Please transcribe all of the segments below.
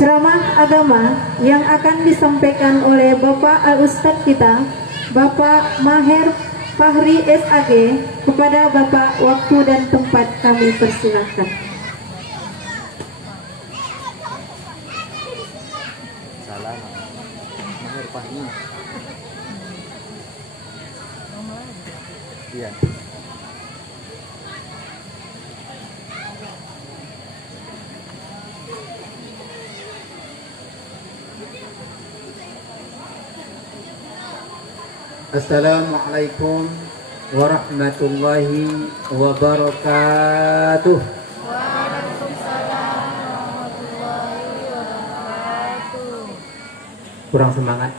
ceramah agama yang akan disampaikan oleh Bapak Al-Ustadz kita, Bapak Maher Fahri SAG. Kepada Bapak, waktu dan tempat kami persilahkan. Salah, Maher Fahri. Iya. Assalamualaikum warahmatullahi wabarakatuh. Waalaikumsalam warahmatullahi wabarakatuh. Kurang semangat.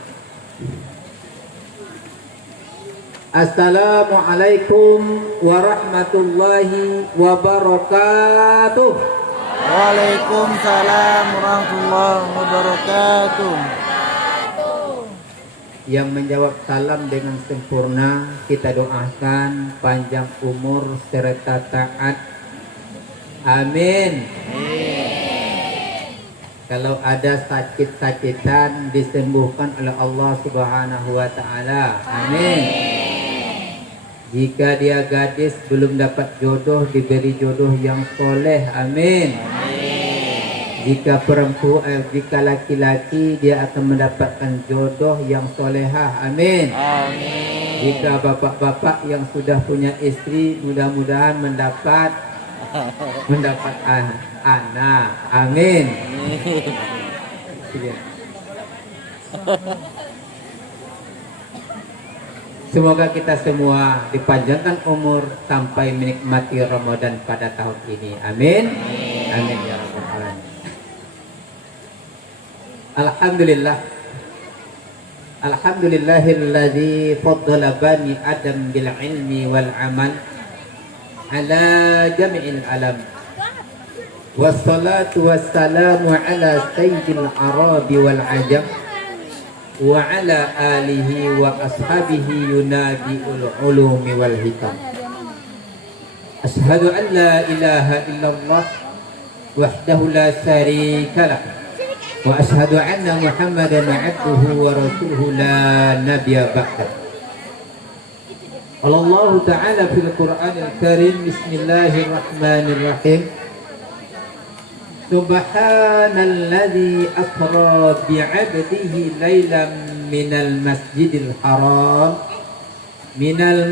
Assalamualaikum warahmatullahi wabarakatuh. Waalaikumsalam warahmatullahi wabarakatuh. Yang menjawab salam dengan sempurna kita doakan panjang umur serta taat. Amin. Kalau ada sakit-sakitan disembuhkan oleh Allah Subhanahu wa taala. Amin. Jika dia gadis belum dapat jodoh, diberi jodoh yang soleh. Amin. Jika perempuan, jika laki-laki, dia akan mendapatkan jodoh yang solehah. Amin. Jika bapak-bapak yang sudah punya istri, mudah-mudahan mendapat anak. Amin. Semoga kita semua dipanjangkan umur sampai menikmati Ramadan pada tahun ini. Amin. Amin ya rabbal alamin. Alhamdulillah. Alhamdulillahilladzi faddala bani Adam bil ilmi wal amal ala jami'il alam. Wassalatu wassalamu ala sayyidil arabi wal ajam wa ala alihi wa ashabihi yunabi'ul ulumi wal hikam. Ashhadu an la ilaha illallah wahdahu la syarika lah wa ashhadu anna Muhammadan abduhu wa rasuluhu la nabiyya ba'dah. Allah Ta'ala fil Qur'anil Karim, bismillahirrahmanirrahim. Subhanalladzi asra bi'abdihi laylan minal masjidil haram ilal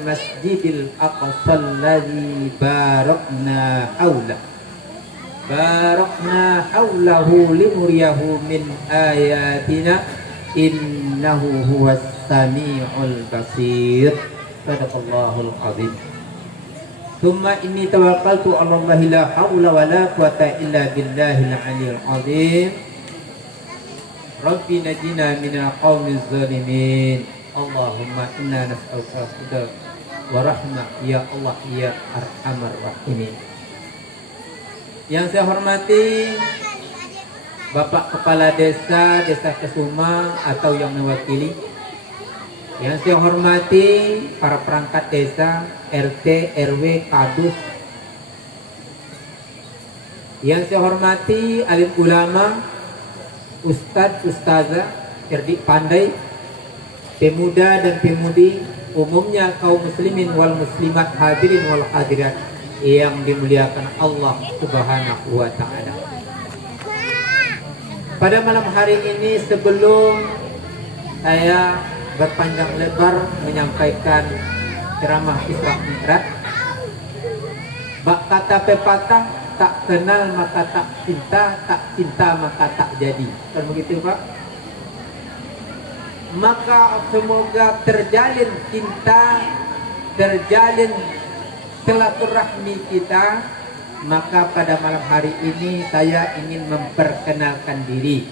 masjidil aqsa alladzi barakna hawlahu linuriyahu min ayatina innahu huwas sami'ul basir. Sadaqallahul azim. Thumma inni tawakkaltu 'ala Allahi la haula wa la quwwata illa billahil 'aliyyil 'azim. Rabbi najina minal qaumiz zalimin. Allahumma inna nas'aluka huda wa rahmah ya Allah ya arhamar rahimin. Yang saya hormati Bapak Kepala Desa Kesuma atau yang mewakili. Yang saya hormati para perangkat desa, RT, RW, Kadus. Yang saya hormati alim ulama, Ustadz, Ustazah, cerdik pandai, pemuda dan pemudi, umumnya kaum muslimin wal muslimat, hadirin wal hadirat yang dimuliakan Allah Subhanahu wa ta'ala. Pada malam hari ini, sebelum saya berpanjang lebar menyampaikan ceramah Isra Mi'raj, bak kata pepatah, tak kenal maka tak cinta maka tak jadi. Kan begitu Pak? Maka semoga terjalin cinta, terjalin silaturahmi kita. Maka pada malam hari ini saya ingin memperkenalkan diri.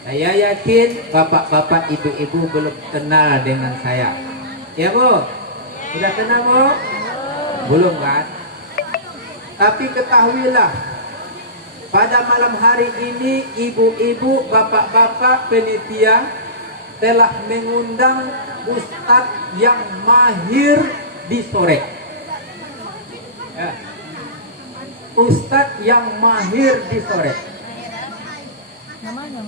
Saya yakin bapak-bapak, ibu-ibu belum kenal dengan saya. Ya Bu? Sudah kenal Bu? Belum kan? Tapi ketahuilah, pada malam hari ini ibu-ibu, bapak-bapak, penitia telah mengundang ustadz yang mahir di sore. Ya. ustadz yang mahir di sore. Namanya.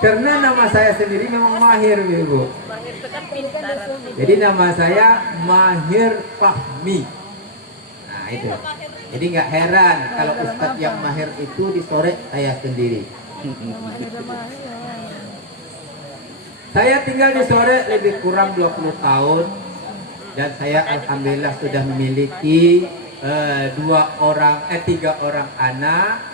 Karena nama saya sendiri memang Mahir, Ibu. Jadi nama saya Mahir Fahmi. Nah itu. Jadi nggak heran kalau ustadz yang mahir itu di sore saya sendiri. Saya tinggal di sore lebih kurang 20 tahun. Dan saya alhamdulillah sudah memiliki 3 orang anak.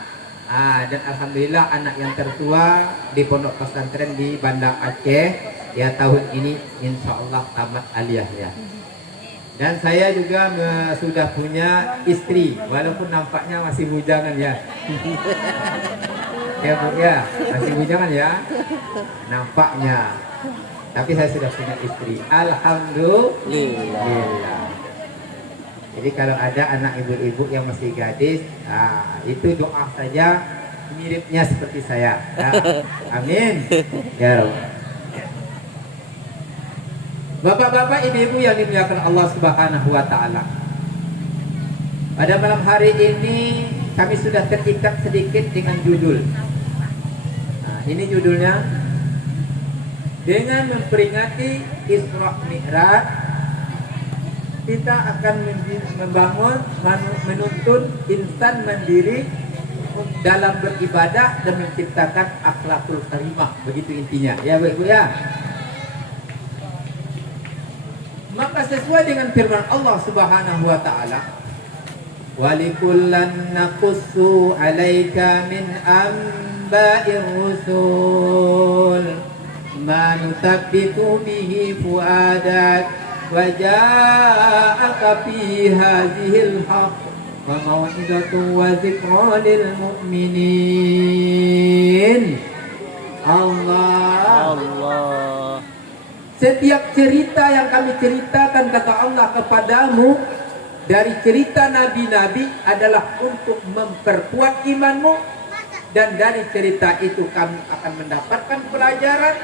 Dan alhamdulillah anak yang tertua di pondok pesantren di Banda Aceh ya tahun ini insya Allah tamat aliyah ya. Dan saya juga sudah punya istri walaupun nampaknya masih bujangan ya. Ya Bu ya, masih bujangan ya nampaknya. Tapi saya sudah punya istri. Alhamdulillah. Jadi kalau ada anak ibu-ibu yang masih gadis, itu doa saja miripnya seperti saya. Amin. Ya Rabb. Bapak-bapak, ibu-ibu yang dimuliakan Allah Subhanahu wa taala. Pada malam hari ini kami sudah terikat sedikit dengan judul. Ini judulnya dengan memperingati Isra Mi'raj. Kita akan membangun, menuntun insan mandiri dalam beribadah dan menciptakan akhlakul karimah. Begitu intinya, ya Bu Ibu ya. Maka sesuai dengan firman Allah Subhanahu wa taala, "Walikullan naqussu 'alaika min amba'ir rusul ma nutabbitu bihi fuadak وجاءك في هذه الحق وموعظة وذكرى للمؤمنين." Allah. Setiap cerita yang kami ceritakan kata Allah kepadamu dari cerita nabi-nabi adalah untuk memperkuat imanmu, dan dari cerita itu kami akan mendapatkan pelajaran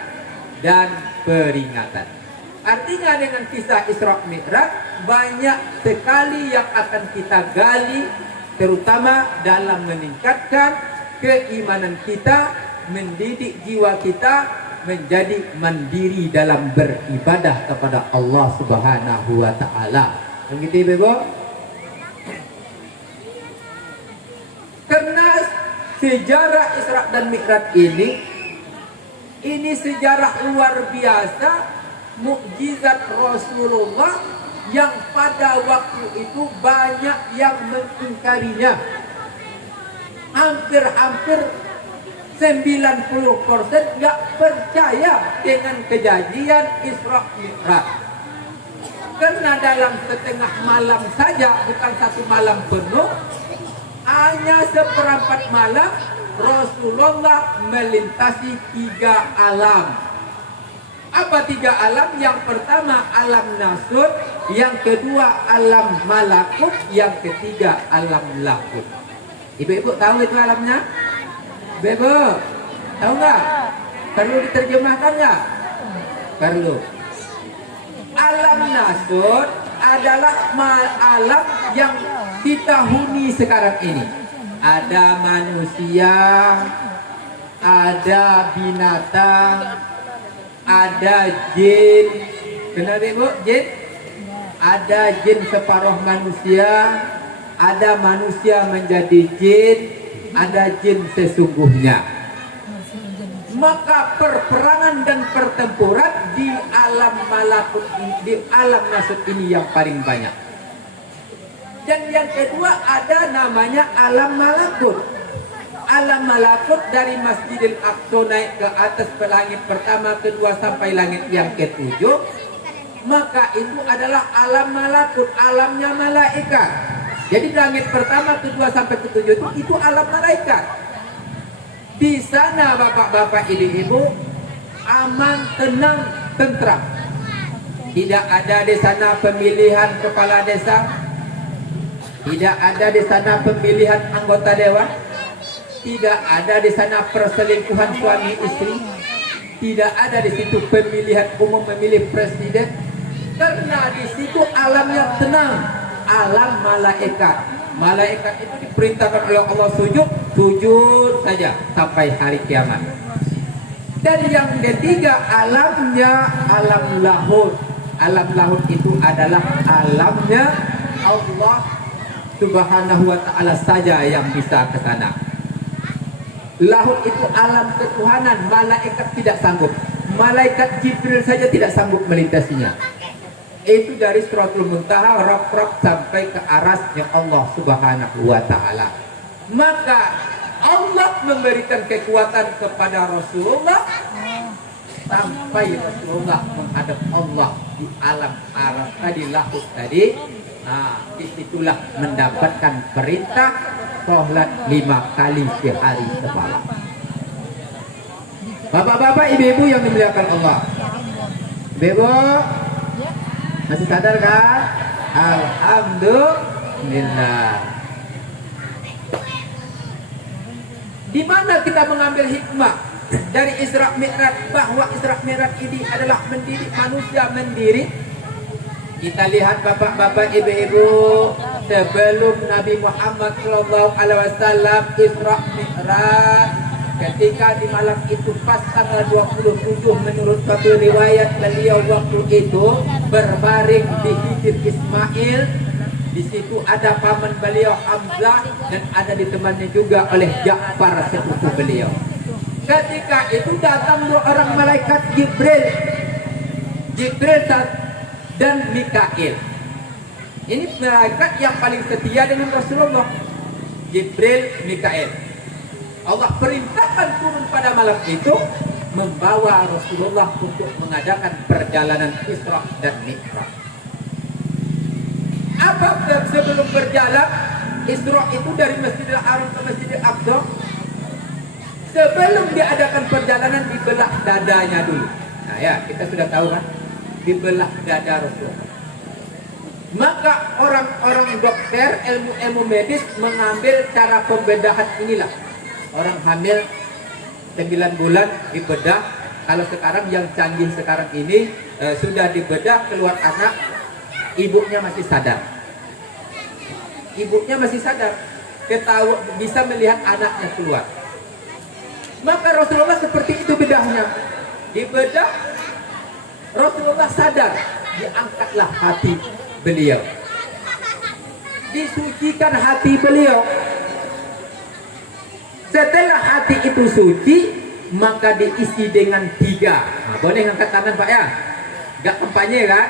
dan peringatan. Artinya dengan kisah Isra Mi'raj banyak sekali yang akan kita gali, terutama dalam meningkatkan keimanan kita, mendidik jiwa kita menjadi mandiri dalam beribadah kepada Allah Subhanahu wa taala. Begitu Ibu. Karena sejarah Isra dan Mi'raj ini sejarah luar biasa, mukjizat Rasulullah yang pada waktu itu banyak yang mengingkarinya. Hampir 90% nggak percaya dengan kejadian Isra Mi'raj. Karena dalam setengah malam saja, bukan satu malam penuh, hanya seperempat malam Rasulullah melintasi 3 alam. Apa 3 alam? Yang pertama alam nasut, yang kedua alam malakut, yang ketiga alam lakut. Ibu-ibu tahu itu alamnya? Ibu tahu nggak? Perlu diterjemahkan nggak? Perlu. Alam nasut adalah alam yang kita huni sekarang ini. Ada manusia, ada binatang, ada jin. Kenal Ibu jin? Ada jin separuh manusia, ada manusia menjadi jin, ada jin sesungguhnya. Maka perperangan dan pertempuran di alam malakut ini, di alam nasut ini yang paling banyak. Dan yang kedua ada namanya alam malakut. Alam malakut dari Masjidil Aqsa naik ke atas ke langit pertama, kedua sampai langit yang ketujuh. Maka itu adalah alam malakut, alamnya malaikat. Jadi langit pertama, kedua sampai ketujuh itu alam malaikat. Di sana bapak-bapak, ibu-ibu aman, tenang, tentram. Tidak ada di sana pemilihan kepala desa, tidak ada di sana pemilihan anggota dewan, tidak ada di sana perselingkuhan suami istri, tidak ada di situ pemilihan umum memilih presiden. Karena di situ alamnya tenang, alam malaikat. Malaikat itu diperintahkan oleh Allah sujud, sujud saja sampai hari kiamat. Dan yang ketiga alamnya alam lahut. Alam lahut itu adalah alamnya Allah Subhanahu wa ta'ala saja yang bisa ke sana. Lahut itu alam ketuhanan, malaikat tidak sanggup. Malaikat Jibril saja tidak sanggup melintasinya. Itu dari Siratul Muntaha, rok-rok sampai ke arasnya Allah Subhanahu wa ta'ala. Maka Allah memberikan kekuatan kepada Rasulullah sampai Rasulullah menghadap Allah di alam aras tadi, lahut tadi. Nah, disitulah mendapatkan perintah sholat 5 kali sehari semalam. Bapak-bapak, ibu-ibu yang dimuliakan Allah, ibu masih sadar kan? Alhamdulillah. Di mana kita mengambil hikmah dari Isra Mi'raj, bahwa Isra Mi'raj ini adalah mendidik manusia mendirik? Kita lihat bapak-bapak, ibu-ibu, sebelum Nabi Muhammad SAW Isra Mi'raj, ketika di malam itu pas tanggal 27 menurut satu riwayat, beliau waktu itu berbaring di Hijr Ismail. Di situ ada paman beliau Hamzah dan ada ditemani juga oleh Ja'far sepupu beliau. Ketika itu datang dua orang malaikat, Jibril dan Mikail. Ini malaikat yang paling setia dengan Rasulullah, Jibril, Mikail. Allah perintahkan turun pada malam itu membawa Rasulullah untuk mengadakan perjalanan Isra dan Mi'raj. Apa sebelum berjalan Isra itu dari Masjidil Haram ke Masjidil Aqsa? Sebelum diadakan perjalanan dibelah dadanya dulu. Nah ya, kita sudah tahu kan, dibelah dada Rasulullah. Maka orang-orang dokter, ilmu medis mengambil cara pembedahan inilah. Orang hamil 9 bulan dibedah. Kalau sekarang yang canggih sekarang ini sudah dibedah, keluar anak, ibunya masih sadar. Ibunya masih sadar, ketahui, bisa melihat anaknya keluar. Maka Rasulullah seperti itu bedahnya. Dibedah, Rasulullah sadar, diangkatlah hati beliau, disucikan hati beliau. Setelah hati itu suci, maka diisi dengan 3. Nah, boleh angkat tangan Pak ya? Gak kampanye kan?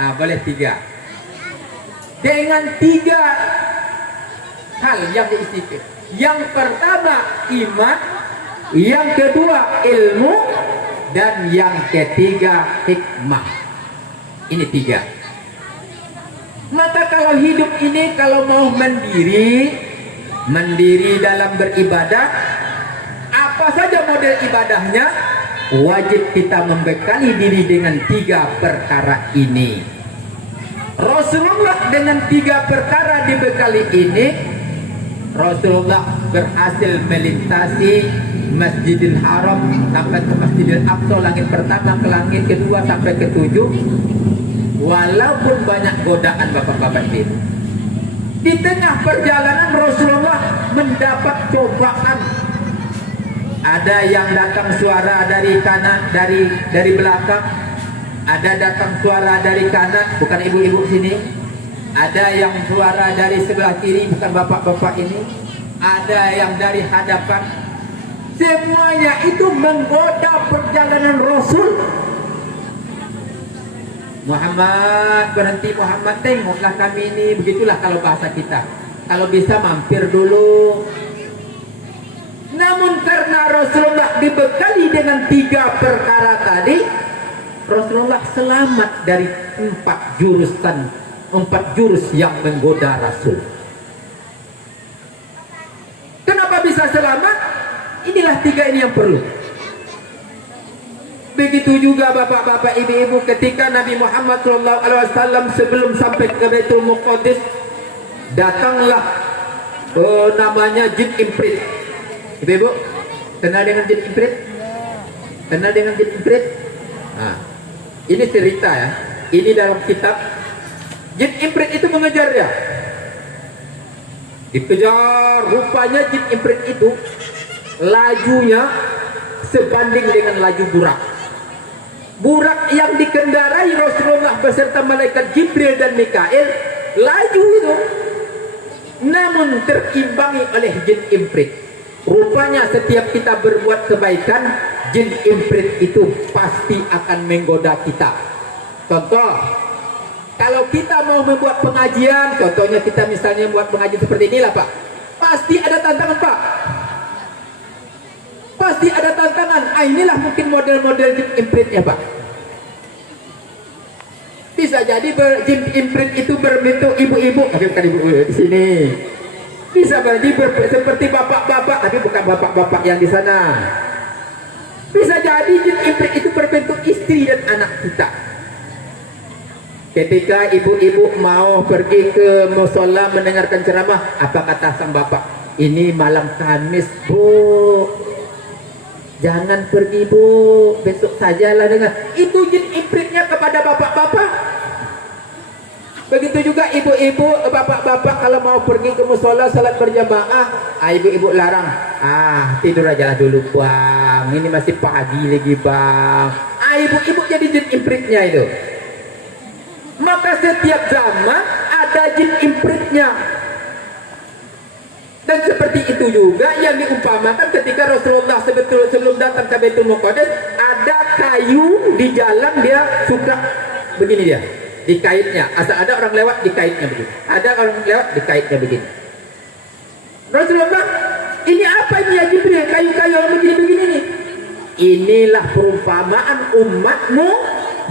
Nah, boleh 3. Dengan 3 hal yang diisi. Yang pertama iman, yang kedua ilmu, dan yang ketiga hikmah. Ini 3. Maka kalau hidup ini, kalau mau mendiri dalam beribadah, apa saja model ibadahnya, wajib kita membekali diri dengan 3 perkara ini. Rasulullah dengan 3 perkara dibekali ini, Rasulullah berhasil melintasi Masjidil Haram sampai ke Masjidil Aqsa, langit pertama ke langit kedua sampai ke 7. Walaupun banyak godaan bapak-bapak ini, di tengah perjalanan Rasulullah mendapat cobaan. Ada yang datang suara dari kanan, dari belakang. Ada datang suara dari kanan, bukan ibu-ibu sini. Ada yang suara dari sebelah kiri, bukan bapak-bapak ini. Ada yang dari hadapan. Semuanya itu menggoda perjalanan Rasul. Muhammad, berhenti Muhammad, tengoklah kami ini. Begitulah kalau bahasa kita. Kalau bisa mampir dulu. Namun karena Rasulullah dibekali dengan 3 perkara tadi, Rasulullah selamat dari 4 jurus yang menggoda Rasul. Kenapa bisa selamat? Inilah 3 ini yang perlu. Begitu juga bapak-bapak, ibu-ibu, ketika Nabi Muhammad SAW sebelum sampai ke Baitul Muqaddis, datanglah namanya jin imprit. Ibu-ibu, kenal dengan jin imprit? Kenal dengan jin imprit? Nah, ini cerita ya. Ini dalam kitab. Jin imprit itu mengejar dia. Dikejar, rupanya jin ifrit itu lajunya sebanding dengan laju burak. Burak yang dikendarai Rasulullah beserta malaikat Jibril dan Mikail laju itu, namun terimbangi oleh jin ifrit. Rupanya setiap kita berbuat kebaikan, jin ifrit itu pasti akan menggoda kita. Contoh, kalau kita mau membuat pengajian, contohnya kita misalnya membuat pengajian seperti inilah Pak, pasti ada tantangan Pak. Pasti ada tantangan. Inilah mungkin model-model jin ifritnya Pak. Bisa jadi jin ifrit itu berbentuk ibu-ibu, tapi bukan ibu di sini. Bisa jadi seperti bapak-bapak, tapi bukan bapak-bapak yang di sana. Bisa jadi jin ifrit itu berbentuk istri dan anak kita. Ketika ibu-ibu mau pergi ke musola mendengarkan ceramah, apa kata sang bapak? Ini malam Kamis Bu, jangan pergi Bu, besok sajalah dengar. Itu jin ifritnya kepada bapak-bapak. Begitu juga ibu-ibu, bapak-bapak kalau mau pergi ke musola salat berjamaah, ibu-ibu larang, tidur aja dulu Bang, ini masih pagi lagi Bang. Ibu-ibu jadi jin ifritnya itu. Maka setiap zaman ada jin ifritnya. Dan seperti itu juga yang diumpamakan ketika Rasulullah sebelum datang ke Baitul Muqaddas, ada kayu di jalan, dia suka begini, dia dikaitnya. Asal ada orang lewat dikaitnya begini. Ada orang lewat dikaitnya begini. Rasulullah, ini apa ini ya Jibril? Kayu-kayu begini-begini nih. Inilah perumpamaan umatmu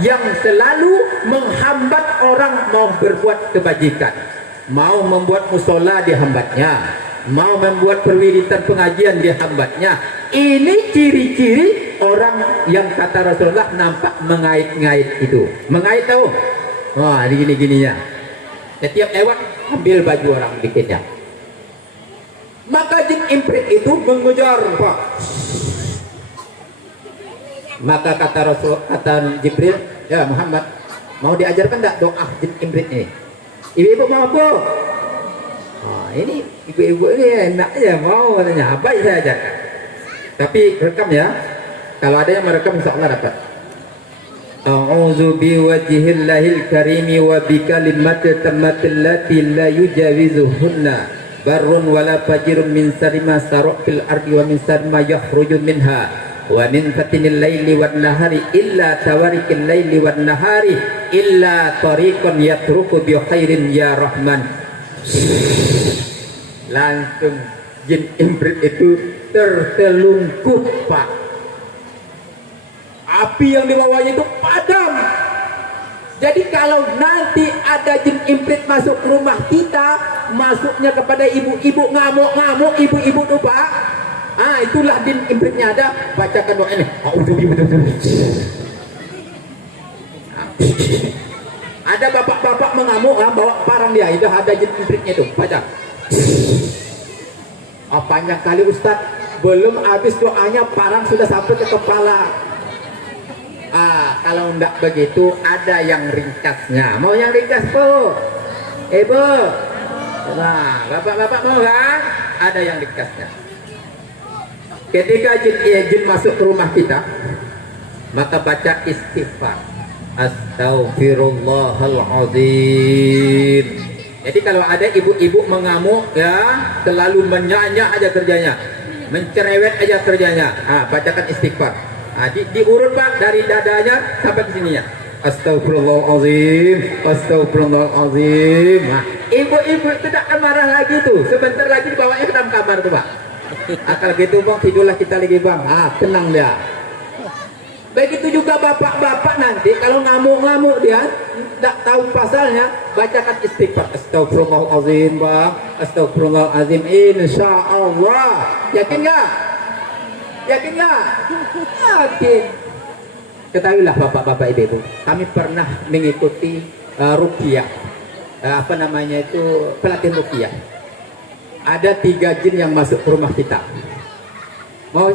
yang selalu menghambat orang mau berbuat kebajikan. Mau membuat musola dihambatnya, mau membuat perwiritan pengajian dihambatnya. Ini ciri-ciri orang yang kata Rasulullah nampak mengait-ngait itu. Mengait tahu? Wah, gini-gininya. Setiap lewat ambil baju orang dikitnya. Maka jin ifrit itu mengejar Pak. Maka kata Jibril, ya Muhammad, mau diajarkan enggak doa jin ifrit ini? Ibu-ibu mau Bu? Ini ibu-ibu ini enak ya, mau katanya. Baik saya ajarkan. Tapi rekam ya. Kalau ada yang merekam insya Allah dapat. A'udzu biwajhillahil karimi wa bi kalimatil tammatil lati la yujawizuhunna barrun wala fajirun min sarima sarok fil ardi wa min sarma yakhruju minha wa min fatinil laili wan nahari illa tawarikil laili wan nahari illa tariqan yatruku bi khairin ya rahman. Langsung jin ifrit itu tertelungkup Pak. Api yang dibawanya itu padam. Jadi kalau nanti ada jin ifrit masuk ke rumah kita, masuknya kepada ibu-ibu ngamuk-ngamuk, ibu-ibu tuh Pak, itulah jin ifritnya ada. Bacakan doa ini. Ada bapak-bapak mengamuk, bawa parang dia, itu ada jin ifritnya itu. Baca. Panjang kali Ustaz, belum habis doanya parang sudah sampai ke kepala. Kalau enggak begitu ada yang ringkasnya. Mau yang ringkas Bu? Ibu? Nah, bapak-bapak mau kan? Ada yang ringkasnya. Ketika jin masuk ke rumah kita, maka baca istighfar. Astaghfirullahaladzim. Jadi kalau ada ibu-ibu mengamuk ya, selalu menyanyi aja kerjanya, mencerewet aja kerjanya, bacakan istighfar. Diurut Pak dari dadanya sampai ke sininya. Astagfirullahaladzim, astagfirullahaladzim. Ibu-ibu tidak akan marah lagi tuh. Sebentar lagi dibawanya ke dalam kamar tuh Pak. Kalau gitu Bang, tidurlah kita lagi Bang. Tenang dia. Begitu juga bapak-bapak nanti kalau ngamuk-ngamuk dia tidak tahu pasalnya, bacakan istighfar. Astagfirullahaladzim Bang, astagfirullahaladzim. Insya Allah. Yakin nggak? Yakin nggak? Yakin. Ketahuilah bapak-bapak ibu-ibu, kami pernah mengikuti ruqyah, pelatihan ruqyah. Ada 3 jin yang masuk ke rumah kita. Mau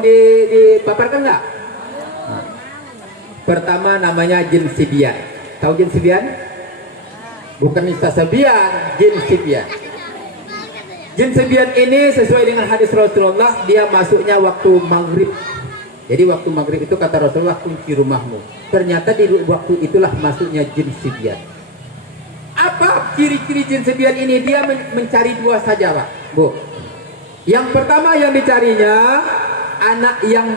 dipaparkan nggak? Pertama namanya jin Sibian. Tahu jin Sibian? Bukan Mr. Sibian, jin Sibian. Jin sembilan ini sesuai dengan hadis Rasulullah, dia masuknya waktu maghrib. Jadi waktu maghrib itu kata Rasulullah, kunci rumahmu. Ternyata di waktu itulah masuknya jin sembilan. Apa ciri-ciri jin sembilan ini? Dia mencari dua saja, Pak, Bu. Yang pertama yang dicarinya anak yang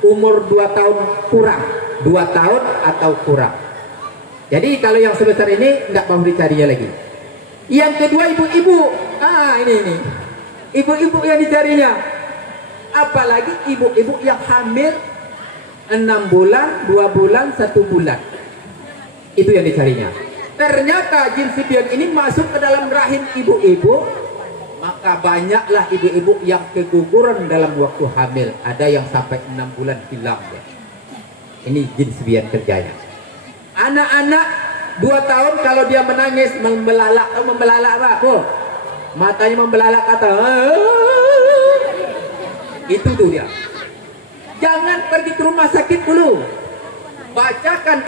umur 2 tahun kurang, 2 tahun atau kurang. Jadi kalau yang sebesar ini nggak mau dicarinya lagi. Yang kedua ibu-ibu. Ini ibu-ibu yang dicarinya. Apalagi ibu-ibu yang hamil 6 bulan, 2 bulan, 1 bulan. Itu yang dicarinya. Ternyata jin sembilan ini masuk ke dalam rahim ibu-ibu. Maka banyaklah ibu-ibu yang keguguran dalam waktu hamil. Ada yang sampai 6 bulan hilang ya. Ini jin sembilan kerjanya. Anak-anak 2 tahun kalau dia menangis membelalak apa? Oh, matanya membelalak kata. Itu tuh dia. Jangan pergi ke rumah sakit dulu. Bacakan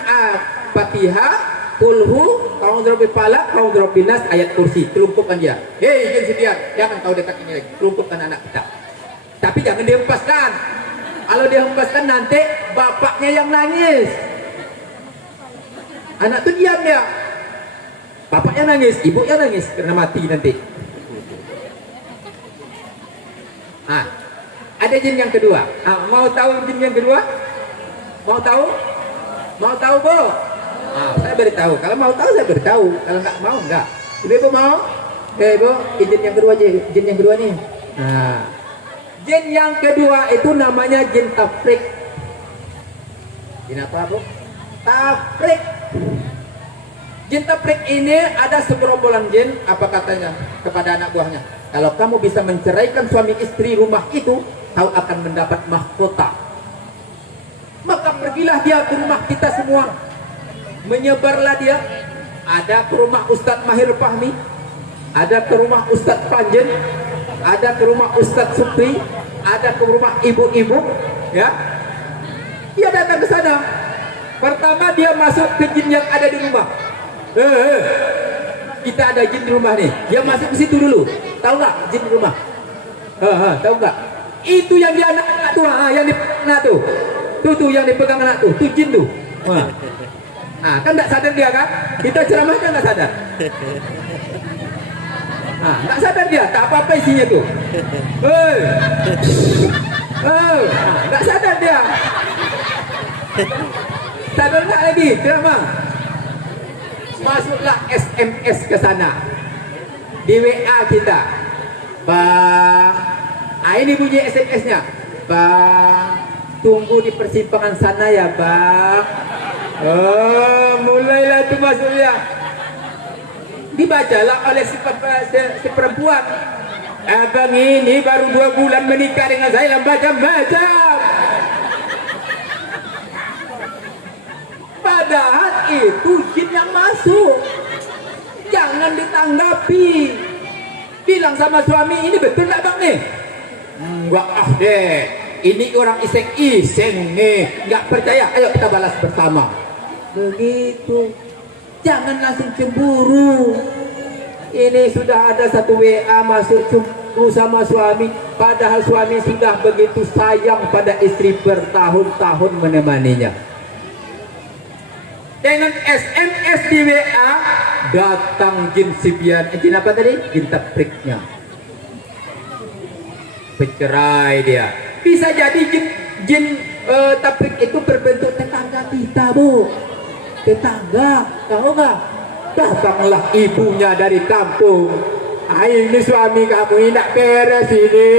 Fatihah, Kulhu, Kaudrobi Falak, Kaudrobi Nas, ayat kursi. Kelumpukan dia. Hei jin sembilan, jangan kau dekat ini lagi. Kelumpukan anak kita. Tapi jangan dihempaskan. Kalau dihempaskan nanti bapaknya yang nangis. Anak tuh diam ya. Bapaknya nangis, ibu yang nangis karena mati nanti. Ada jin yang kedua. Mau tahu jin yang kedua? Mau tahu? Mau tahu, Bu? Saya beritahu. Kalau mau tahu saya beritahu. Kalau nggak mau nggak. Ibu mau? Bu, jin yang kedua aja. Jin yang kedua nih. Jin yang kedua itu namanya jin tafrik. Jin apa, Bu? Tafrik. Jin tafrik ini ada segerombolan jin. Apa katanya kepada anak buahnya? Kalau kamu bisa menceraikan suami istri rumah itu, kau akan mendapat mahkota. Maka pergilah dia ke rumah kita semua. Menyebarlah dia. Ada ke rumah Ustadz Mahir Fahmi, ada ke rumah Ustadz Panjen, ada ke rumah Ustadz Supri, ada ke rumah ibu-ibu, ya. Dia datang ke sana. Pertama dia masuk ke jin yang ada di rumah. Kita ada jin di rumah nih. Dia masuk ke situ dulu. Tahu nggak jin di rumah? Tahu nggak? Itu yang dia anak tuh, yang dipegang anak tuh. Tuh yang dipegang anak tuh jin tuh. Kan nggak sadar dia kan? Kita ceramah kan nggak sadar. Nggak sadar dia, tak apa-apa isinya tuh. Nggak sadar dia. Sadar nggak lagi ceramah? Masuklah SMS ke sana. Di WA kita. Bang, ini bunyi SMS-nya. Bang, tunggu di persimpangan sana ya, Bang. Mulailah tuh masuknya. Dibacalah oleh si perempuan. Abang ini baru 2 bulan menikah dengan saya, macam-macam. Padahal itu jin yang masuk. Jangan ditanggapi. Bilang sama suami, ini betul nggak Bang nih? Enggak deh. Ini orang iseng-iseng nih. Nggak percaya, ayo kita balas bersama. Begitu. Jangan langsung cemburu. Ini sudah ada satu WA masuk cemburu sama suami. Padahal suami sudah begitu sayang pada istri bertahun-tahun menemaninya. Dengan SMS di WA datang jin sembilan. Jin apa tadi? Jin tapriknya. Bercerai dia. Bisa jadi jin taprik itu berbentuk tetangga kita, Bu. Tetangga, tahu nggak? Datanglah ibunya dari kampung. Ini suami kamu ini tidak beres ini,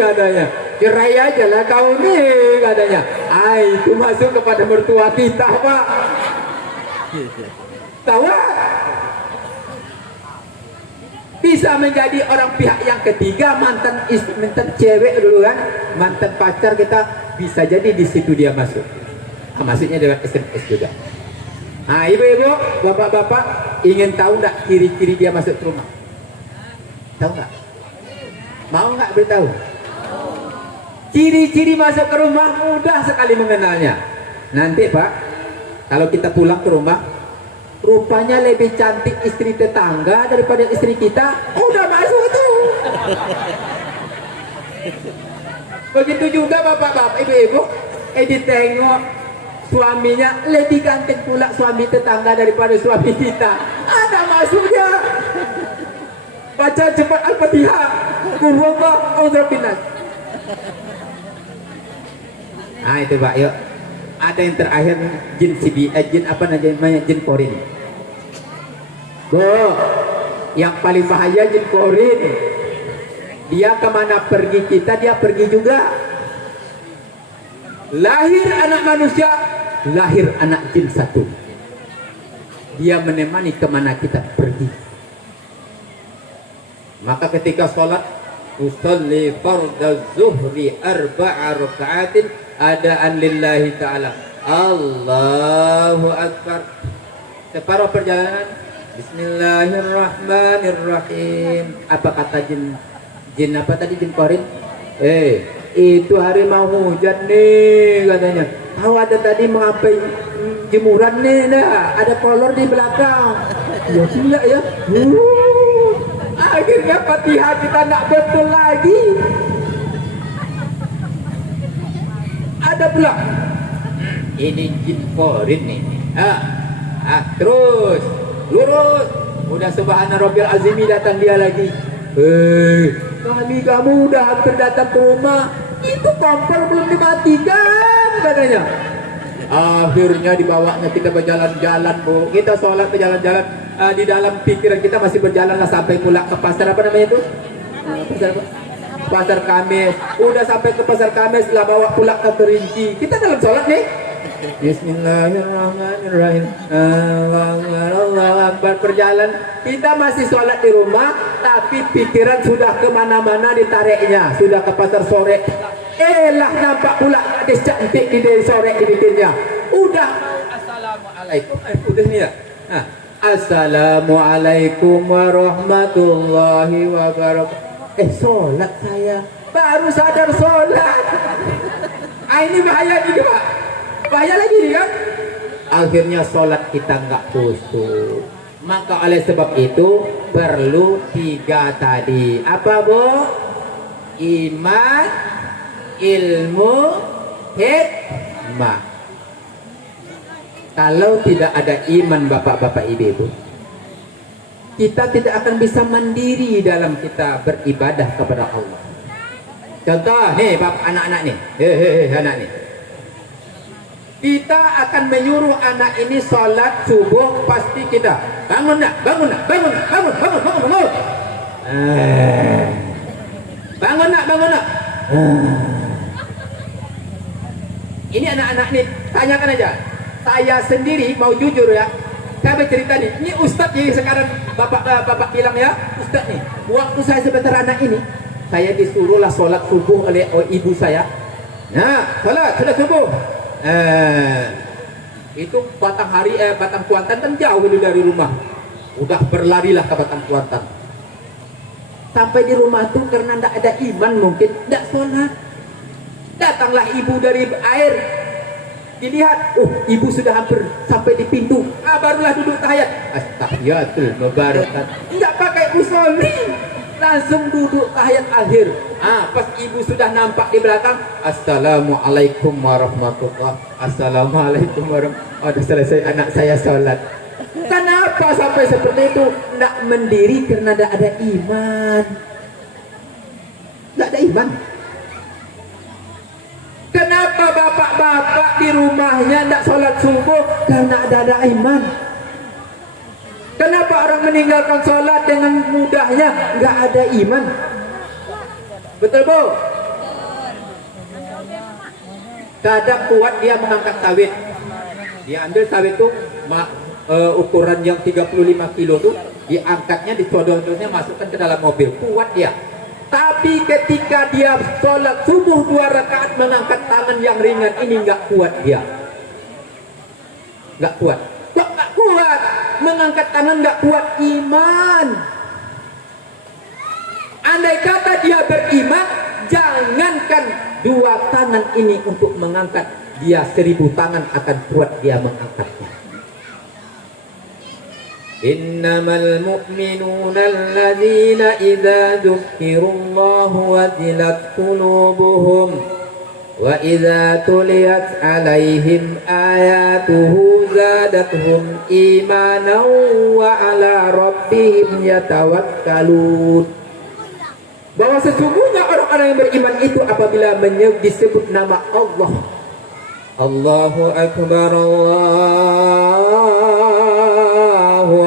katanya. Cerai aja lah kau nih, katanya. Itu masuk kepada mertua kita, Pak. Tahu? Bisa menjadi orang pihak yang ketiga, mantan cewek dulu kan, mantan pacar kita, bisa jadi di situ dia masuk. Maksudnya dengan SMS juga. Ibu-ibu, bapak-bapak, ingin tahu nggak ciri-ciri dia masuk ke rumah? Tahu nggak? Mau nggak beritahu? Ciri-ciri masuk ke rumah mudah sekali mengenalnya. Nanti Pak, kalau kita pulang ke rumah, rupanya lebih cantik istri tetangga daripada istri kita. Udah masuk tuh. Begitu juga bapak-bapak, ibu-ibu, ditengok suaminya lebih ganteng pula suami tetangga daripada suami kita. Ada maksudnya. Baca cepat Al-Fatihah. Qul huwallahu ahad. Nah itu Pak, yuk. Ada yang terakhir jin jin apa namanya, jin korin. Yang paling bahaya jin korin. Dia kemana pergi kita, dia pergi juga. Lahir anak manusia, lahir anak jin satu. Dia menemani kemana kita pergi. Maka ketika sholat, usalli fardaz zuhri arba'a raka'atin adaan lillahi ta'ala. Allahu Akbar. Separuh perjalanan, Bismillahirrahmanirrahim. Apa kata jin? Jin apa tadi, jin korin? Itu hari mau hujan nih katanya. Tahu ada tadi mengapai jemuran nih, nah ada kolor di belakang. Ya gila ya. Akhirnya Fatihah kita nggak betul lagi. Ada pula. Ini jin korin nih. Terus lurus. Udah subhana rabbil azimi, datang dia lagi. Kamu udah hampir datang ke rumah. Itu kompor belum dimatikan katanya. Akhirnya dibawanya kita berjalan-jalan, Bu. Kita sholat berjalan-jalan. Di dalam pikiran kita masih berjalan lah sampai pula ke pasar apa namanya itu? Pasar apa? Pasar Kamis. Udah sampai ke pasar Kamis lah, bawa pula ke Kerinci. Kita dalam sholat nih. Bismillahirrahmanirrahim. Allahu Akbar. Perjalanan kita masih sholat di rumah, tapi pikiran sudah kemana-mana ditariknya. Sudah ke pasar sore. Lah nampak pula gadis cantik di sore dibikinnya. Udah. Assalamualaikum. Udah nih ya. Assalamualaikum warahmatullahi wabarakatuh. Sholat saya. Baru sadar sholat. Ini bahaya juga Pak. Bahaya lagi nih kan. Akhirnya sholat kita nggak khusyuk. Maka oleh sebab itu perlu 3 tadi. Apa Bu? Iman, ilmu, hikmah. Kalau tidak ada iman bapak-bapak ibu-ibu, kita tidak akan bisa mandiri dalam kita beribadah kepada Allah. Contoh nih bapak, anak-anak nih, anak nih. Kita akan menyuruh anak ini sholat subuh, pasti kita bangun nak. Bangun nak. Ini anak-anak nih, tanyakan aja. Saya sendiri mau jujur ya, saya bercerita nih. Ini Ustadz yang sekarang bapak bilang ya, Ustadz nih. Waktu saya sebentar anak ini, saya disuruhlah sholat subuh oleh ibu saya. Nah, sholat subuh. Itu Batang Kuantan kan jauh dari rumah. Udah berlarilah ke Batang Kuantan. Sampai di rumah tuh karena tidak ada iman mungkin tidak sholat. Datanglah ibu dari air. Dilihat, ibu sudah hampir sampai di pintu. Barulah duduk tahiyat. Astaghfirullahaladzim, mubarakah. Tidak pakai usolli, langsung duduk tahiyat akhir. Pas ibu sudah nampak di belakang, Assalamualaikum warahmatullahi. Assalamualaikum warahmatullahi. Udah selesai anak saya sholat. Kenapa sampai seperti itu? Tidak mendiri karena tidak ada iman. Tidak ada iman. Kenapa bapak-bapak di rumahnya tidak sholat subuh? Karena ada iman. Kenapa orang meninggalkan sholat dengan mudahnya? Nggak ada iman. Betul Bu? Kadang kuat dia mengangkat sawit. Dia ambil sawit itu ukuran yang 35 kilo tuh, diangkatnya, dicodol-codolnya, masukkan ke dalam mobil. Kuat dia. Tapi ketika dia sholat subuh 2 rakaat mengangkat tangan yang ringan ini nggak kuat dia. Nggak kuat. Kok nggak kuat? Mengangkat tangan nggak kuat, iman. Andai kata dia beriman, jangankan 2 tangan ini untuk mengangkat, dia 1000 tangan akan kuat dia mengangkatnya. Innamal mu'minuna alladzina idza dzukirallahu wajilat qulubuhum wa idza tuliyat alaihim ayatuhu zadatuhum imanan wa ala rabbihim yatawakkalun. Bahwa sesungguhnya orang-orang yang beriman itu apabila disebut nama Allah, Allahu Akbar, Allahu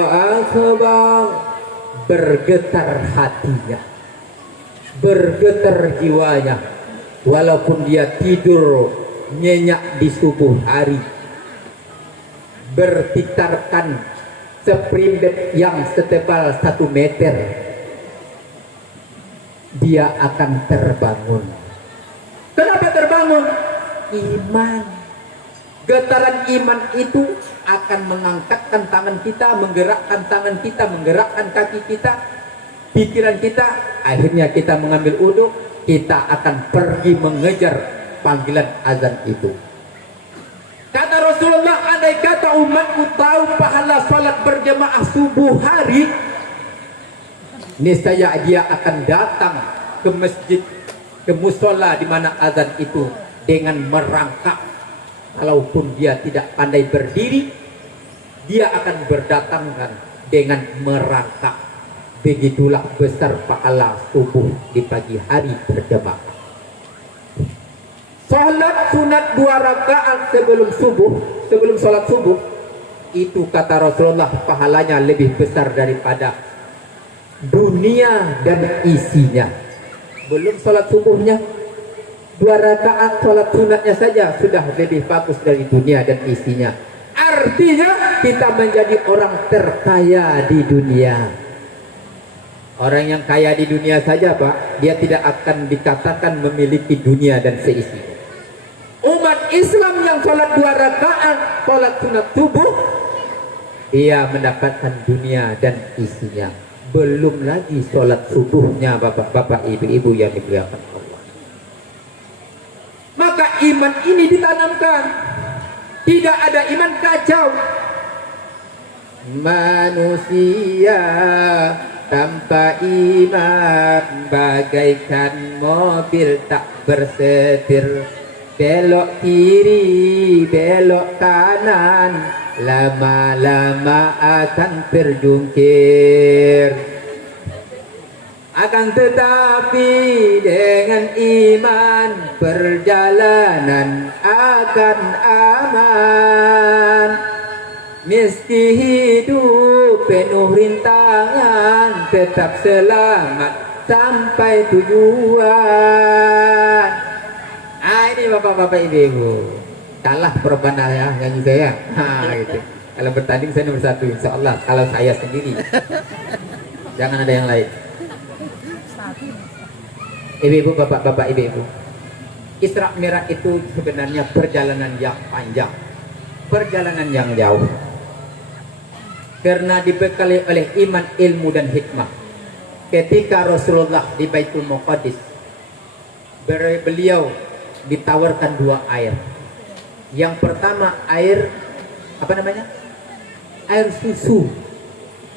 Akbar, bergetar hatinya, bergetar jiwanya, walaupun dia tidur nyenyak di subuh hari, bertitarkan seprindet yang setebal 1 meter, dia akan terbangun. Kenapa terbangun? Iman. Getaran iman itu akan mengangkatkan tangan kita, menggerakkan tangan kita, menggerakkan kaki kita, pikiran kita. Akhirnya kita mengambil uduk, kita akan pergi mengejar panggilan azan itu. Kata Rasulullah, andai kata umatku tahu pahala salat berjamaah subuh hari, niscaya dia akan datang ke masjid, ke musola di mana azan itu dengan merangkak. Kalaupun dia tidak pandai berdiri, dia akan berdatangan dengan merangkak. Begitulah besar pahala subuh di pagi hari berjamaah. Salat sunat 2 rakaat sebelum subuh, sebelum salat subuh, itu kata Rasulullah pahalanya lebih besar daripada dunia dan isinya. Belum salat subuhnya, 2 rakaat salat sunatnya saja sudah lebih bagus dari dunia dan isinya. Artinya kita menjadi orang terkaya di dunia. Orang yang kaya di dunia saja Pak, dia tidak akan dikatakan memiliki dunia dan seisinya. Umat Islam yang salat 2 rakaat salat sunat subuh, dia mendapatkan dunia dan isinya. Belum lagi salat subuhnya bapak-bapak, ibu-ibu yang dimuliakan Allah. Maka iman ini ditanamkan. Tidak ada iman kacau. Manusia tanpa iman bagaikan mobil tak bersetir, belok kiri, belok kanan, lama-lama akan terjungkir. Akan tetapi dengan iman perjalanan akan aman. Meski hidup penuh rintangan, tetap selamat sampai tujuan. Ini bapak-bapak ibu-ibu, kalah perbana ya nyanyi saya. Gitu. Kalau bertanding saya nomor 1 insya Allah. Kalau saya sendiri, jangan ada yang lain. Ibu-ibu, bapak-bapak, ibu-ibu, Isra Mi'raj itu sebenarnya perjalanan yang panjang, perjalanan yang jauh, karena dibekali oleh iman, ilmu, dan hikmah. Ketika Rasulullah di Baitul Maqdis, beliau ditawarkan 2 air. Yang pertama air apa namanya? Air susu.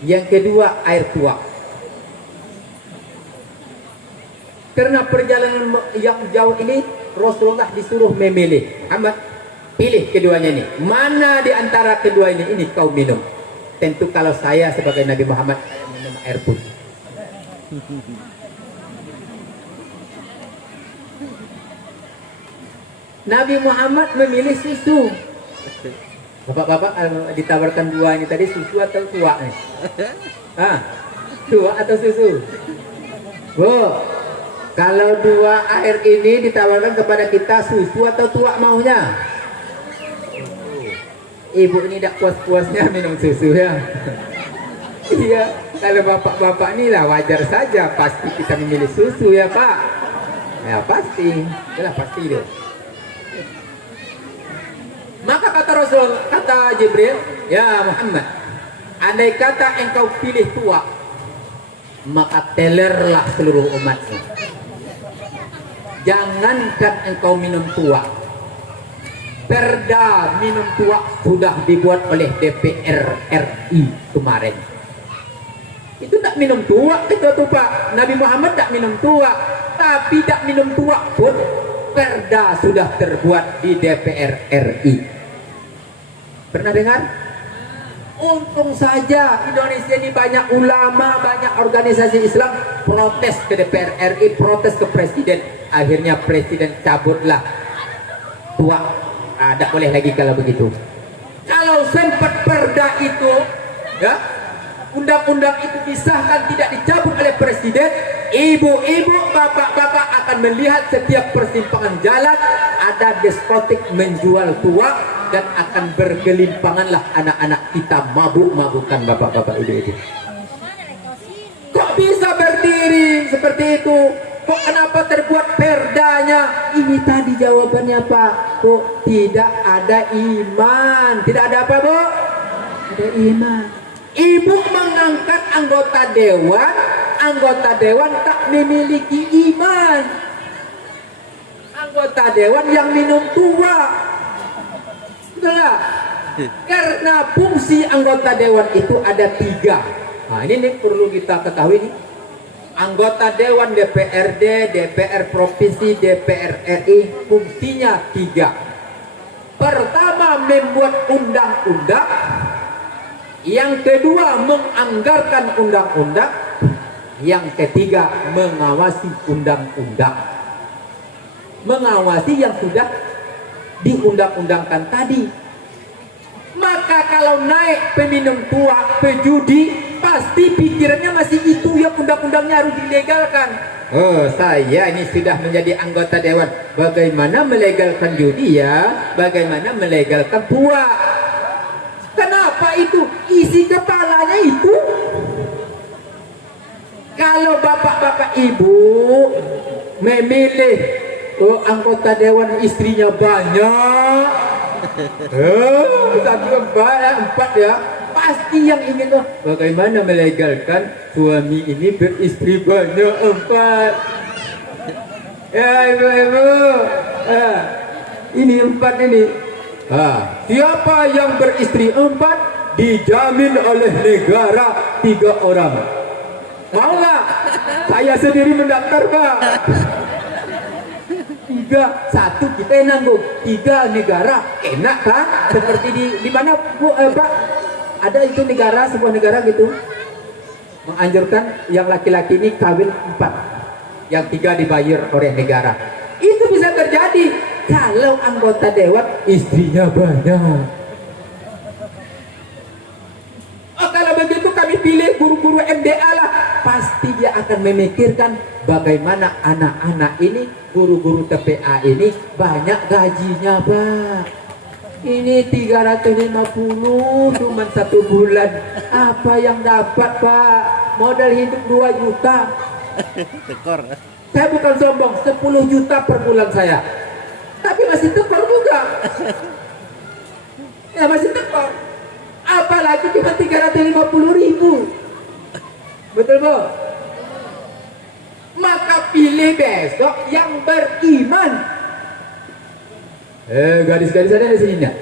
Yang kedua air tuak. Karena perjalanan yang jauh ini Rasulullah disuruh memilih. Ahmad, pilih keduanya ini. Mana di antara kedua ini kau minum? Tentu kalau saya sebagai Nabi Muhammad, saya minum air putih. Nabi Muhammad memilih susu. Bapak-bapak ditawarkan 2 ini tadi, susu atau tuak nih? Tuak atau susu? Kalau 2 air ini ditawarkan kepada kita, susu atau tuak maunya? Ibu ini tidak puas-puasnya minum susu ya. Iya, kalau bapak-bapak ini lah wajar saja, pasti kita memilih susu ya Pak. Ya pasti, itulah pasti deh. Maka kata Rasul, kata Jibril, ya Muhammad, andai kata engkau pilih tuak, maka telerlah seluruh umatmu. Jangankan engkau minum tuak, Perda minum tua sudah dibuat oleh DPR RI kemarin. Itu tak minum tua itu tuh Pak. Nabi Muhammad tak minum tua, tapi tak minum tua pun perda sudah terbuat di DPR RI. Pernah dengar? Untung saja Indonesia ini banyak ulama, banyak organisasi Islam protes ke DPR RI, protes ke presiden. Akhirnya presiden cabutlah tua. Tidak boleh lagi kalau begitu. Kalau sempat perda itu, ya, undang-undang itu disahkan tidak dicabut oleh presiden, ibu-ibu, bapak-bapak akan melihat setiap persimpangan jalan ada diskotik menjual tua dan akan bergelimpanganlah anak-anak kita mabuk-mabukan bapak-bapak ibu-ibu. Kok bisa berdiri seperti itu? Kok kenapa terbuat perdanya? Ini tadi jawabannya Pak. Kok tidak ada iman? Tidak ada apa Bu? Ada iman. Ibu mengangkat anggota dewan tak memiliki iman. Anggota dewan yang minum tua. Betul nggak? Karena fungsi anggota dewan itu ada 3. Nah ini perlu kita ketahui nih. Anggota Dewan DPRD, DPR Provinsi, DPR RI fungsinya 3. Pertama membuat undang-undang, yang kedua menganggarkan undang-undang, yang ketiga mengawasi undang-undang. Mengawasi yang sudah diundang-undangkan tadi. Maka kalau naik peminum tua, pejudi, pasti pikirannya masih itu yang undang-undangnya harus dilegalkan. Oh, saya ini sudah menjadi anggota dewan. Bagaimana melegalkan judi ya? Bagaimana melegalkan tua? Kenapa itu? Isi kepalanya itu. Kalau bapak-bapak ibu memilih anggota dewan istrinya banyak, 1, 4 ya, pasti yang ingin bagaimana melegalkan suami ini beristri banyak 4. Ya ibu-ibu, ini 4 ini. Siapa yang beristri 4 dijamin oleh negara 3 orang. Mau nggak? Saya sendiri mendaftar Pak. 1 kita yang nanggung, 3 negara, enak kan? Seperti di mana Bu, Pak? Ada itu negara, sebuah negara gitu menganjurkan yang laki-laki ini kawin 4, yang 3 dibayar oleh negara. Itu bisa terjadi kalau anggota dewan istrinya banyak. Oh, kalau begitu kami pilih guru-guru MDA lah. Pasti dia akan memikirkan bagaimana anak-anak ini, guru-guru TPA ini banyak gajinya Pak. Ini 350 cuma 1 bulan. Apa yang dapat Pak? Modal hidup 2 juta. Tekor. Saya bukan sombong, 10 juta per bulan saya. Tapi masih tekor juga. Ya masih tekor. Apalagi cuma 350.000. Betul Bu? Maka pilih besok yang beriman. Gadis-gadis ada di sini enggak?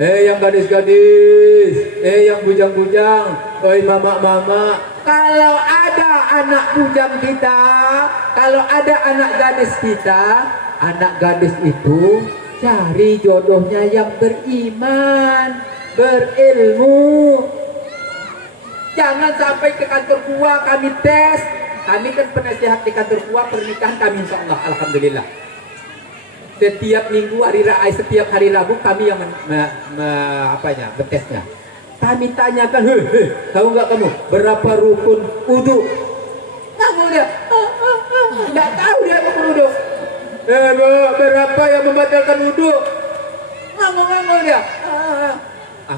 Yang gadis-gadis, yang bujang-bujang, mama-mama. Kalau ada anak bujang kita, kalau ada anak gadis kita, anak gadis itu cari jodohnya yang beriman, berilmu. Jangan sampai ke kantor tua kami tes. Kami kan penasehat di kantor tua pernikahan kami insyaallah, alhamdulillah. Setiap minggu setiap hari Rabu kami yang betesnya. Kami tanyakan, tahu nggak kamu berapa rukun wudu? Kamu dia, nggak tahu dia rukun wudu. Berapa yang membatalkan wudu? Ngomong dia.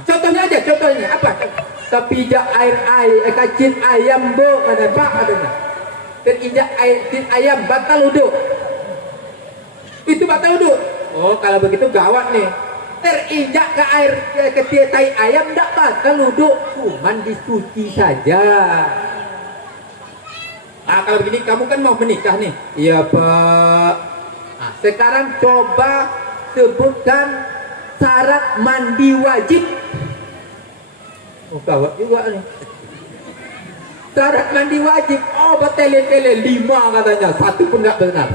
Contohnya aja, contohnya apa? Kepijak kacin ayam Bu, ada Pak adanya. Terinjak kacin ayam batal wudu. Itu batal wudu. Oh, kalau begitu gawat nih. Terinjak ke tai ayam enggak batal wudu, cuman dicuci saja. Kalau begini kamu kan mau menikah nih. Iya Pak. Sekarang coba sebutkan syarat mandi wajib. Oh, gawat juga nih. Syarat mandi wajib. Oh, bertele-tele 5 katanya. 1 pun nggak benar.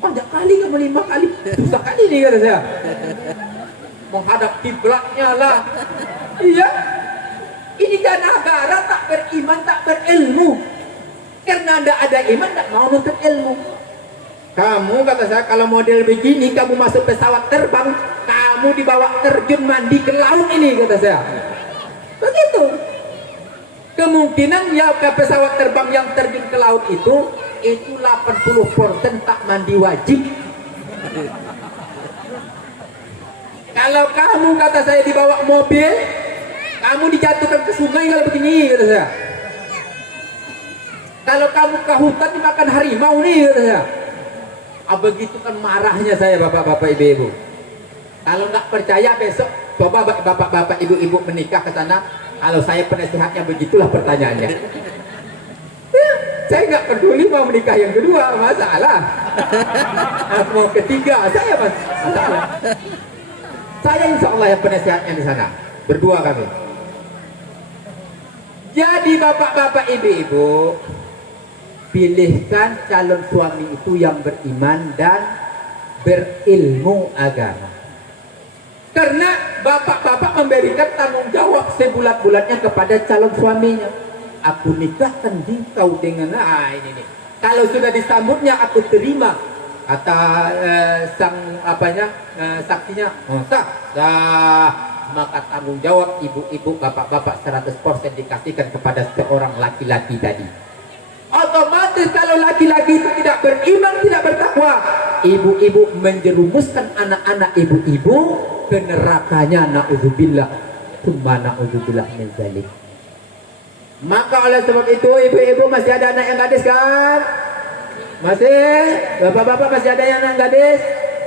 Banyak kali kamu 5 kali. Susah kali nih kata saya. Menghadap kiblatnya lah. Iya. Ini kan negara tak beriman, tak berilmu. Karena anda ada iman, tak mau nuntut ilmu. Kamu kata saya, kalau model begini, kamu masuk pesawat terbang, kamu dibawa terjun mandi ke laut ini, kata saya. Begitu. Kemungkinan ya ke pesawat terbang yang terjun ke laut itu 80% tak mandi wajib. Kalau kamu kata saya dibawa mobil, kamu dijatuhkan ke sungai kalau begini, kata saya. Kalau kamu ke hutan dimakan harimau nih, kata saya. Begitu kan marahnya saya, bapak-bapak, ibu-ibu. Kalau nggak percaya besok coba bapak-bapak, ibu-ibu menikah ke sana. Kalau saya penasehatnya begitulah pertanyaannya. Ya, saya nggak peduli mau menikah yang kedua, masalah. Mau ketiga, saya masalah. Saya insya Allah yang penasehatnya di sana. Berdua kami. Jadi bapak-bapak, ibu-ibu, pilihkan calon suami itu yang beriman dan berilmu agama. Karena bapak-bapak memberikan tanggung jawab sebulat-bulatnya kepada calon suaminya. Aku nikahkan engkau dengan ini nih. Kalau sudah disambutnya aku terima, kata sang saksinya, maka tanggung jawab ibu-ibu, bapak-bapak 100% dikasihkan kepada seorang laki-laki tadi. Otomatis kalau laki-laki itu tidak beriman, tidak bertakwa, ibu-ibu menjerumuskan anak-anak ibu-ibu ke nerakanya, na'udzubillah, tsumma na'udzubillah min dzalik. Maka oleh sebab itu, ibu-ibu masih ada anak yang gadis kan? Masih? Bapak-bapak masih ada yang anak gadis?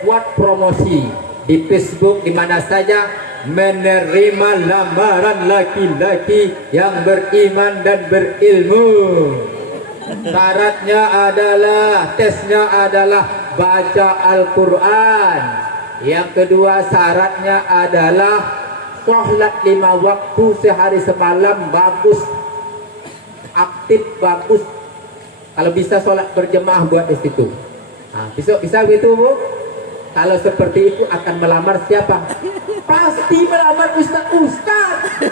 Buat promosi di Facebook, di mana saja, menerima lamaran laki-laki yang beriman dan berilmu. Syaratnya adalah, tesnya adalah baca Al-Quran. Yang kedua syaratnya adalah sholat 5 waktu sehari semalam, bagus, aktif, bagus. Kalau bisa sholat berjemaah buat di situ. Nah, bisa gitu, Bu? Kalau seperti itu akan melamar siapa? Pasti melamar ustaz-ustaz.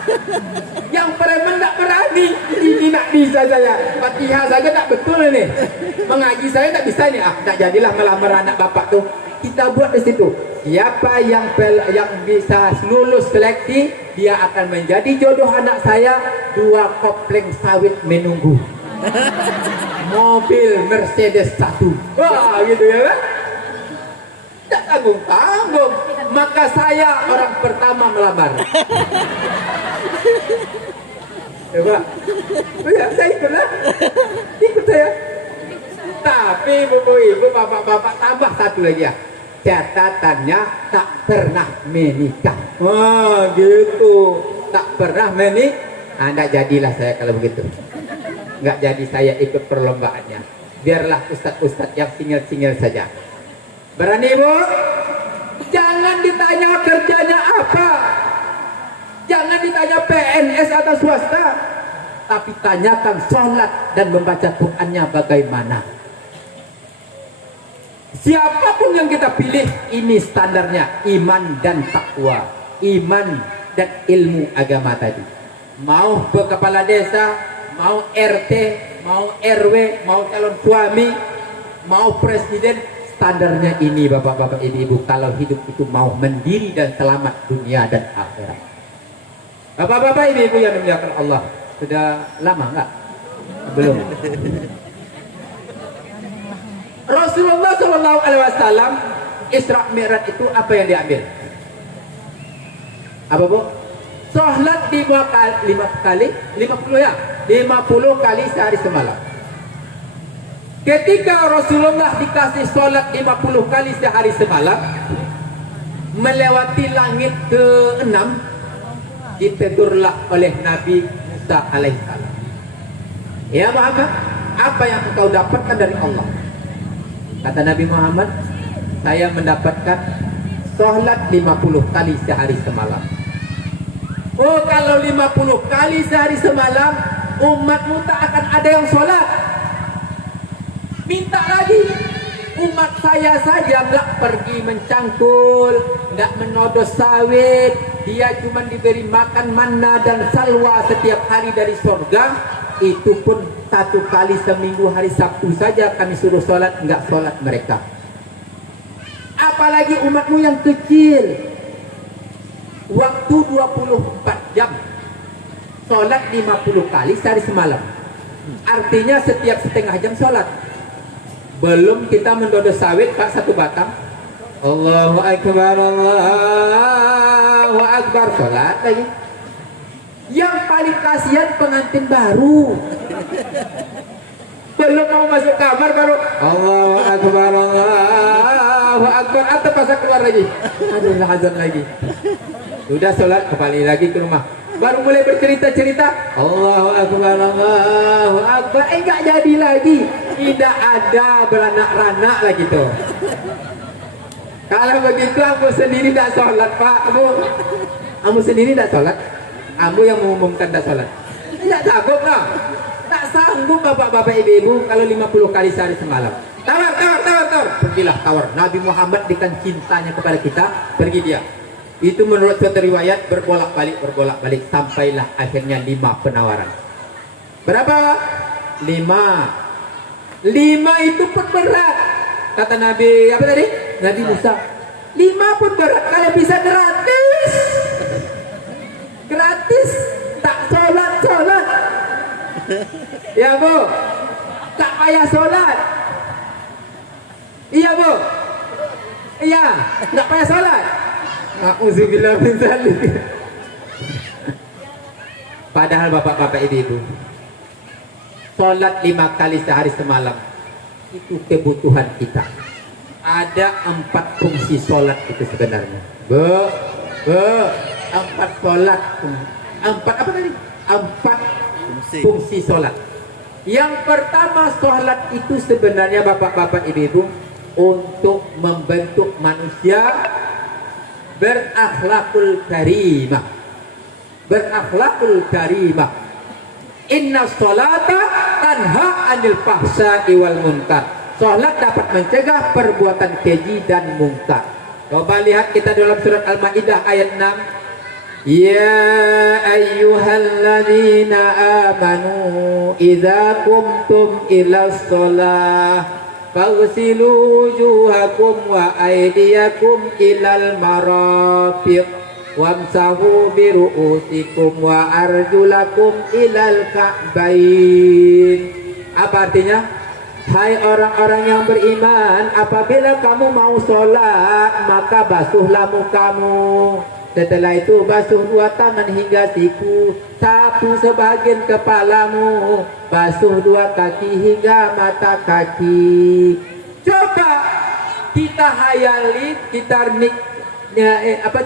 Yang preman tak berani. Ini nak bisa saya. Fatihah saja tak betul ini. Mengaji saya tak bisa nih. Tak jadilah melamar anak bapak tuh. Kita buat di situ. Siapa yang bisa lulus seleksi, dia akan menjadi jodoh anak saya. 2 kopling sawit menunggu. Mobil Mercedes 1. Wah, gitu ya kan? Tak tanggung-tanggung. Maka saya orang pertama melamar. Coba. Ya, saya ikutlah. Ikut saya. Tapi ibu-ibu, bapak-bapak, tambah satu lagi ya. Catatannya tak pernah menikah. Oh, gitu. Tak pernah menikah. Nggak jadilah saya kalau begitu. Nggak jadi saya ikut perlombaannya. Biarlah ustadz-ustadz yang singel-singel saja. Berani, Bu? Jangan ditanya kerjanya apa. Jangan ditanya PNS atau swasta. Tapi tanyakan sholat dan membaca Qur'annya bagaimana. Siapapun yang kita pilih, ini standarnya iman dan takwa. Iman dan ilmu agama tadi. Mau kepala desa, mau RT, mau RW, mau calon suami, mau presiden, standarnya ini bapak-bapak, ibu-ibu. Kalau hidup itu mau mendiri dan selamat dunia dan akhirat. Bapak-bapak, ibu-ibu yang dimuliakan Allah, sudah lama enggak? Belum. Rasulullah SAW Isra Mi'raj itu apa yang diambil? Apa, Bu? Sholat 50 kali sehari semalam. Ketika Rasulullah dikasih sholat 50 kali sehari semalam, melewati langit ke-6, ditegurlah oleh Nabi Musa alaihissalam. Ya Muhammad, apa yang engkau dapatkan dari Allah? Kata Nabi Muhammad, saya mendapatkan sholat 50 kali sehari semalam. Oh, kalau 50 kali sehari semalam, umatmu tak akan ada yang sholat. Minta lagi. Umat saya saja nggak pergi mencangkul, nggak menodos sawit. Dia cuma diberi makan manna dan salwa setiap hari dari surga. Itu pun 1 kali seminggu hari Sabtu saja kami suruh sholat, nggak sholat mereka. Apalagi umatmu yang kecil. Waktu 24 jam. Sholat 50 kali sehari semalam. Artinya setiap setengah jam sholat. Belum kita mendodos sawit Pak 1 batang. Allahu Akbar, Allahu Akbar, sholat lagi. Yang paling kasihan pengantin baru. Belum mau masuk kamar baru Allahu Akbar, Allahu Akbar, atau pas keluar lagi. Aduh, azan lagi. Sudah sholat, kembali lagi ke rumah. Baru mulai bercerita-cerita Allahu Akbar, Allahu Akbar. Enggak jadi lagi. Tidak ada beranak-ranak lagi tuh. Kalau begitu aku sendiri tidak sholat Pak. Kamu sendiri tidak sholat. Kamu yang mengumumkan tidak sholat. Tidak sanggup lah. Tak sanggup bapak-bapak ibu-ibu kalau 50 kali sehari semalam. Tawar. Pergilah tawar. Nabi Muhammad dengan cintanya kepada kita, pergi dia. Itu menurut suatu riwayat berbolak-balik sampailah akhirnya 5 penawaran. Berapa? 5 itu pun berat. Kata Nabi apa tadi? Nabi Musa. 5 pun berat. Kalau bisa gratis tak sholat. Ya Bu, tak payah sholat. Iya Bu, iya, tak payah sholat. Auzubillah min dzalik. Padahal bapak-bapak ibu-ibu, sholat 5 kali sehari semalam itu kebutuhan kita. Ada 4 fungsi sholat itu sebenarnya. 4 sholat. 4 apa tadi? 4 fungsi sholat. Yang pertama, sholat itu sebenarnya bapak-bapak ibu-ibu untuk membentuk manusia berakhlakul karimah. Inna sholata tanha anil fahsya'i wal munkar. Sholat dapat mencegah perbuatan keji dan munkar. Coba lihat kita dalam surat Al-Maidah ayat 6. Ya ayyuhalladzina amanu idza qumtum ilas shalah faghsilu wujuhakum wa aydiyakum ilal marafiq wamsahu bi ru'usikum wa arjulakum ilal ka'bain. Apa artinya? Hai orang-orang yang beriman, apabila kamu mau sholat maka basuhlah mukamu. Setelah itu basuh 2 tangan hingga siku, sapu sebagian kepalamu, basuh 2 kaki hingga mata kaki. Coba kita hayali, kita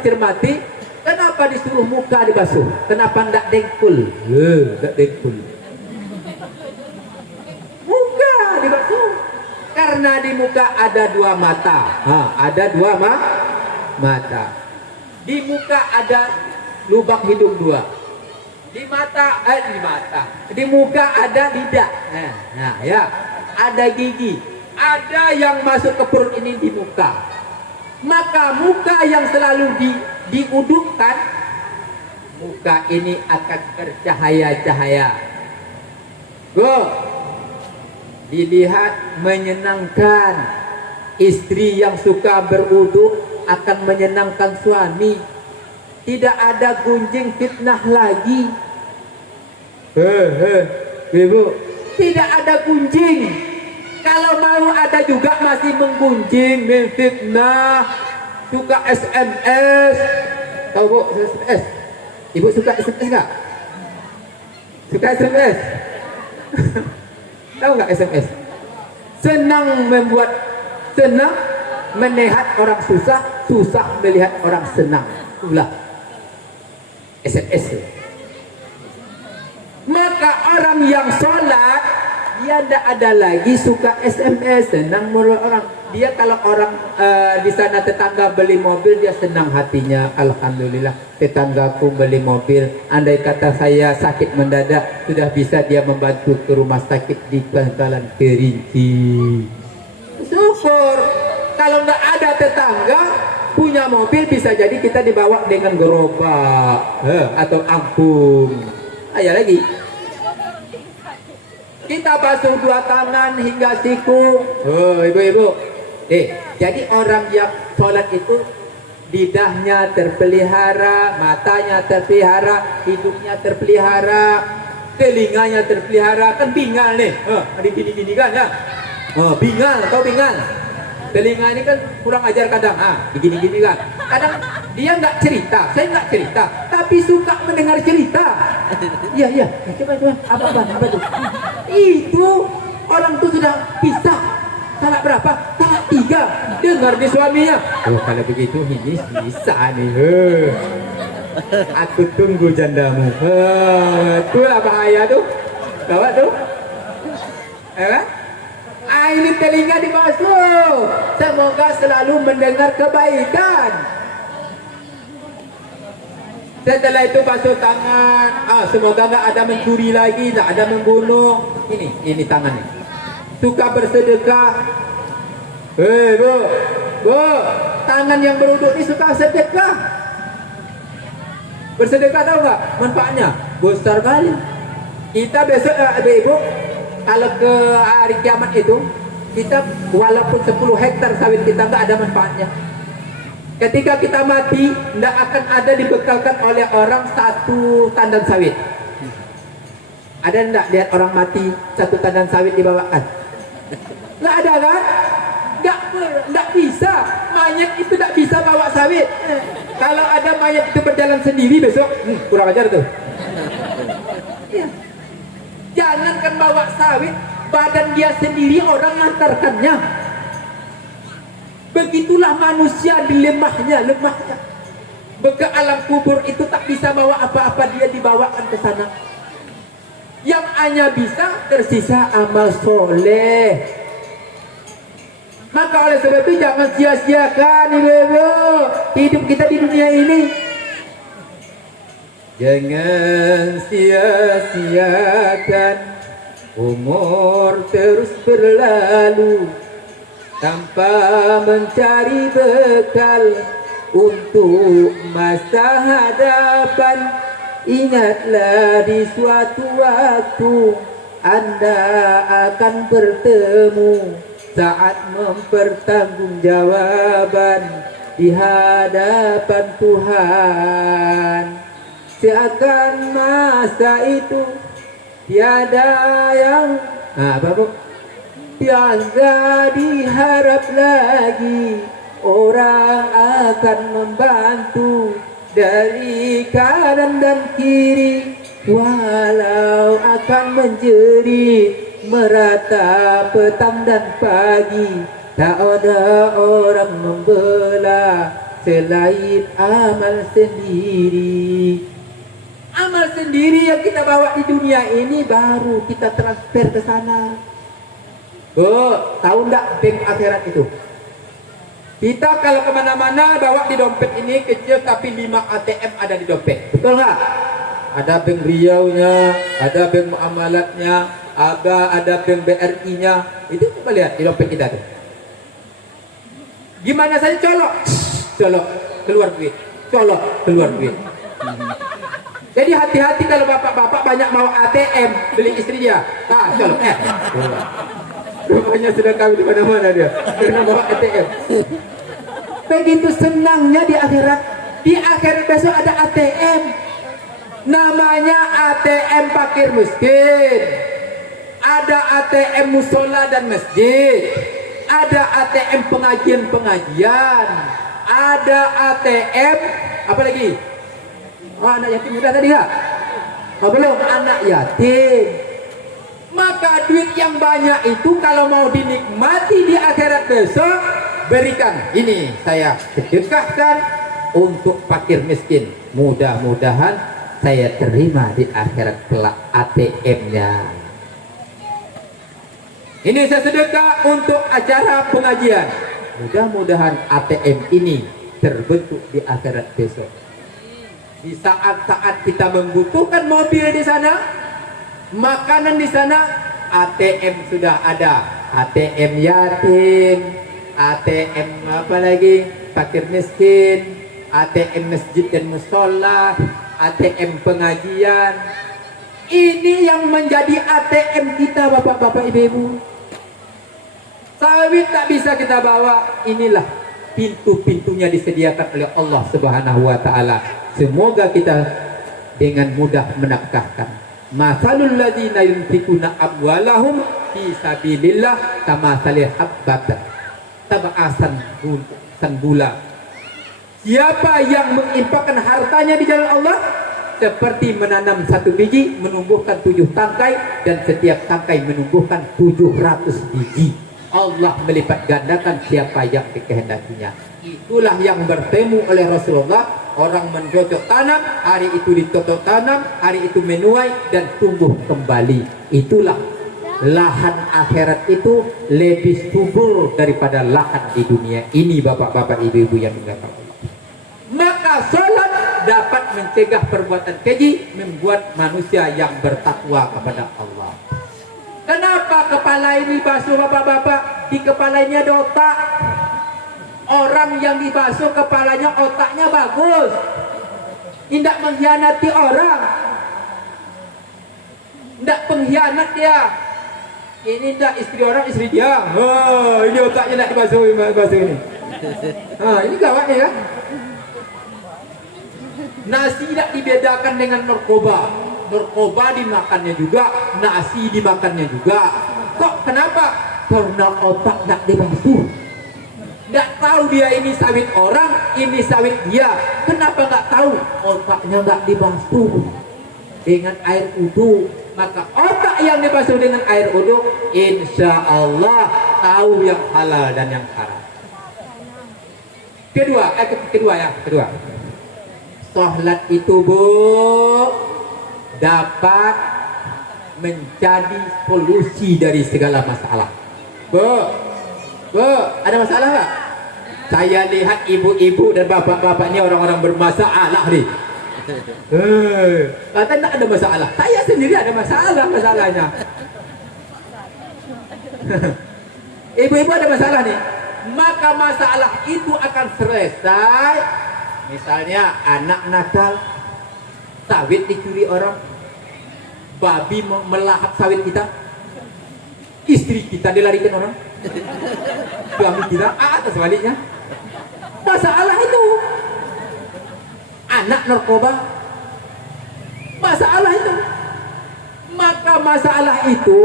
cermati, kenapa disuruh muka dibasuh? Kenapa enggak dengkul? Enggak dengkul. Muka dibasuh. Karena di muka ada 2 mata. Ada 2 mata. Di muka ada lubang hidung 2. Di muka ada lidah. Ya, ada gigi. Ada yang masuk ke perut ini di muka. Maka muka yang selalu diudukkan, muka ini akan bercahaya-cahaya. Dilihat menyenangkan. Istri yang suka beruduk akan menyenangkan suami. Tidak ada gunjing fitnah lagi. Ibu, tidak ada gunjing. Kalau mau ada juga masih menggunjing, memfitnah, suka SMS. Tahu Bu, SMS? Ibu suka SMS nggak? Suka SMS? Tahu nggak SMS? Senang melihat orang susah, susah melihat orang senang. Itulah SMS. Maka orang yang sholat dia tidak ada lagi suka SMS, senang mulu orang. Dia kalau orang di sana tetangga beli mobil, dia senang hatinya. Alhamdulillah, tetanggaku beli mobil. Andai kata saya sakit mendadak, sudah bisa dia membantu ke rumah sakit di Bangkalan Kerinci. Syukur. Kalau nggak ada tetangga punya mobil, bisa jadi kita dibawa dengan gerobak atau ampun. Ayo lagi. Kita basuh dua tangan hingga siku. Oh, ibu-ibu. Jadi orang yang sholat itu lidahnya terpelihara, matanya terpelihara, hidungnya terpelihara, telinganya terpelihara. Kan bingal nih. Ada gini-gini kan ya. Bingal, kau bingal. Telinga ini kan kurang ajar kadang. Begini-gini kan. Kadang dia nggak cerita, saya nggak cerita, tapi suka mendengar cerita. Iya. Coba. Apa tuh? Itu orang tuh sudah pisah. Salah berapa? Salah 3. Dengar di suaminya. Oh, kalau begitu ini bisa nih. Aku tunggu jandamu. Itulah bahaya tuh. Tahu tuh? Ini telinga dibasuh. Semoga selalu mendengar kebaikan. Setelah itu basuh tangan. Semoga nggak ada mencuri lagi, nggak ada membunuh. Ini tangannya. Suka bersedekah. Bu, tangan yang beruduk ini suka sedekah. Bersedekah tahu nggak manfaatnya? Besar kali. Kita besok ibu, kalau ke hari kiamat itu, kita walaupun 10 hektar sawit kita nggak ada manfaatnya. Ketika kita mati, tidak akan ada dibekalkan oleh orang 1 tandan sawit. Ada enggak lihat orang mati 1 tandan sawit dibawakan? Nggak ada kan? Nggak bisa. Mayat itu nggak bisa bawa sawit. Kalau ada mayat itu berjalan sendiri besok, kurang ajar tuh. Ya. Jangankan bawa sawit, badan dia sendiri orang ngantarkannya. Begitulah manusia di lemahnya. Ke alam kubur itu tak bisa bawa apa-apa, dia dibawakan ke sana. Yang hanya bisa tersisa amal soleh. Maka oleh sebab itu jangan sia-siakan hidup kita di dunia ini. Jangan sia-siakan umur terus berlalu tanpa mencari bekal untuk masa hadapan. Ingatlah di suatu waktu Anda akan bertemu saat mempertanggungjawaban di hadapan Tuhan. Seakan masa itu tiada yang tiada diharap lagi. Orang akan membantu dari kanan dan kiri, walau akan menjerit merata petang dan pagi. Tak ada orang membelah selain amal sendiri. Amal sendiri yang kita bawa di dunia ini baru kita transfer ke sana. Tahu enggak bank akhirat itu? Kita kalau kemana-mana bawa di dompet ini kecil tapi 5 ATM ada di dompet. Betul nggak? Ada bank Riau-nya, ada bank muamalatnya, ada bank BRI-nya. Itu coba lihat di dompet kita tuh. Gimana saja colok keluar duit, colok keluar duit. Jadi hati-hati kalau bapak-bapak banyak mau ATM beli istri dia. Colok rupanya sudah kawin di mana-mana dia karena bawa ATM. Begitu senangnya di akhirat. Di akhirat besok ada ATM. Namanya ATM fakir miskin. Ada ATM musola dan masjid. Ada ATM pengajian-pengajian. Ada ATM apa lagi? Anak yatim udah tadi ya? Belum, anak yatim. Maka duit yang banyak itu kalau mau dinikmati di akhirat besok, berikan. Ini saya sedekahkan untuk fakir miskin. Mudah-mudahan saya terima di akhirat kelak ATM-nya. Ini saya sedekah untuk acara pengajian. Mudah-mudahan ATM ini terbentuk di akhirat besok. Di saat-saat kita membutuhkan mobil di sana, makanan di sana, ATM sudah ada. ATM yatim, ATM apa lagi? Fakir miskin, ATM masjid dan musola, ATM pengajian. Ini yang menjadi ATM kita, bapak-bapak, ibu-ibu. Sawit tak bisa kita bawa. Inilah pintu-pintunya disediakan oleh Allah Subhanahu wa taala. Semoga kita dengan mudah menafkahkan. Masalul ladzina yunfikuna amwalahum fi sabilillah kamasalil habbatin tab'asan sanbula. Siapa yang menginfakkan hartanya di jalan Allah seperti menanam satu biji menumbuhkan 7 tangkai, dan setiap tangkai menumbuhkan 700 biji. Allah melipat gandakan siapa yang dikehendakinya. Itulah yang bertemu oleh Rasulullah. Orang mencocok tanam, hari itu dicocok tanam, hari itu menuai dan tumbuh kembali. Itulah lahan akhirat itu lebih subur daripada lahan di dunia ini, bapak-bapak, ibu-ibu yang dimuliakan Allah. Maka salat dapat mencegah perbuatan keji, membuat manusia yang bertakwa kepada Allah. Kenapa kepala ini basuh, bapak-bapak? Di kepala ini ada otak. Orang yang dibasuh kepalanya, otaknya bagus, tidak mengkhianati orang, tidak pengkhianat dia. Ini tidak istri orang, istri dia. Oh, ini otaknya tidak dibasuh ini. Ini gawatnya ya. Nasi tidak dibedakan dengan narkoba. Narkoba dimakannya juga, nasi dimakannya juga. Kok kenapa? Karena otak tidak dibasuh. Tidak tahu dia ini sawit orang, ini sawit dia. Kenapa nggak tahu? Otaknya nggak dibasuh dengan air wudu. Maka otak yang dibasuh dengan air wudu, insya Allah tahu yang halal dan yang haram. Kedua. Sholat itu, Bu, dapat menjadi solusi dari segala masalah. Bu, ada masalah nggak? Saya lihat ibu-ibu dan bapak-bapak ini orang-orang bermasalah nih. Katanya tidak ada masalah. Saya sendiri ada masalahnya. Ibu-ibu ada masalah nih. Maka masalah itu akan selesai. Misalnya anak nakal, sawit dicuri orang, babi melahap sawit kita, istri kita dilarikan orang, suami kita atau sebaliknya. Masalah itu. Anak narkoba, masalah itu. Maka masalah itu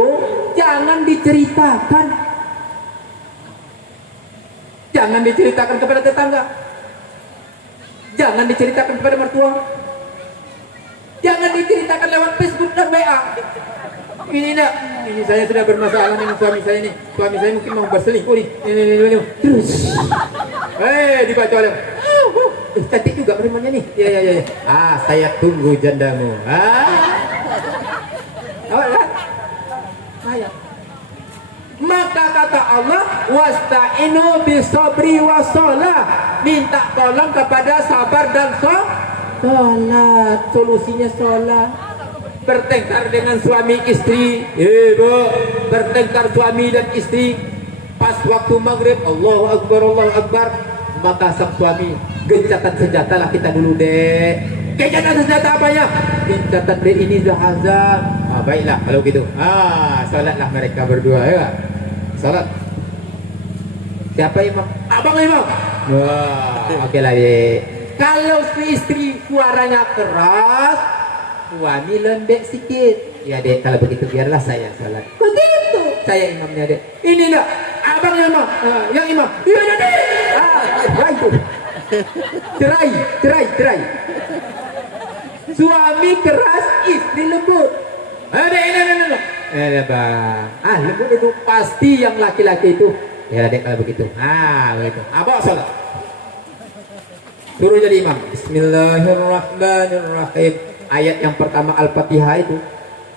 jangan diceritakan. Jangan diceritakan kepada tetangga. Jangan diceritakan kepada mertua. Jangan diceritakan lewat Facebook dan WA. Ini nak, ini saya sudah bermasalah dengan suami saya ini. Suami saya mungkin mau berselingkuh nih. Ini. Terus, dibaca oleh. Cantik juga perimannya nih. Ya. Saya tunggu jandamu. Saya. Maka kata Allah, wasta'inu bisabri wassalah. Minta tolong kepada sabar dan sholat. Solusinya sholat. Bertengkar dengan suami istri, Bu, bertengkar suami dan istri. Pas waktu maghrib, Allahu Akbar, maka sang suami, gencatan senjata lah kita dulu, Dek. Gencatan senjata apanya? Gencatan Dek ini azab. Baiklah kalau gitu. Salatlah mereka berdua, ya. Salat. Siapa imam? Abang imam. Wah, oke lah, Dek. Kalau si istri suaranya keras, suami lembek sedikit. Ya, Dek, kalau begitu biarlah saya salat. Begitu. Saya imamnya, Dek. Ini enggak. Abang imam. Yang imam. Iya, Dek. Itu. Cerai. Suami keras, istri lembut. Ini. Bang. Lembut itu pasti yang laki-laki itu. Ya, Dek, kalau begitu. Begitu. Bawa salat. Suruh jadi imam. Bismillahirrahmanirrahim. Ayat yang pertama Al-Fatihah itu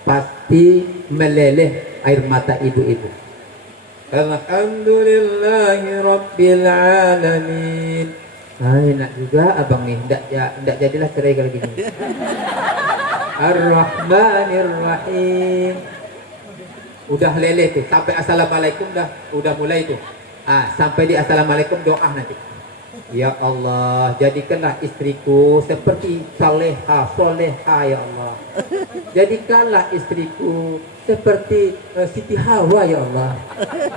pasti meleleh air mata ibu-ibu. Alhamdulillahi Rabbil Alamin. Enak juga abang nih, ndak jadilah cerai kalau gini. Ar-Rahmanir Rahim. Udah leleh tuh, sampai assalamualaikum udah mulai tuh. Sampai di assalamualaikum doa nanti. Ya Allah, jadikanlah istriku seperti soleha ya Allah. Jadikanlah istriku seperti Siti Hawa ya Allah.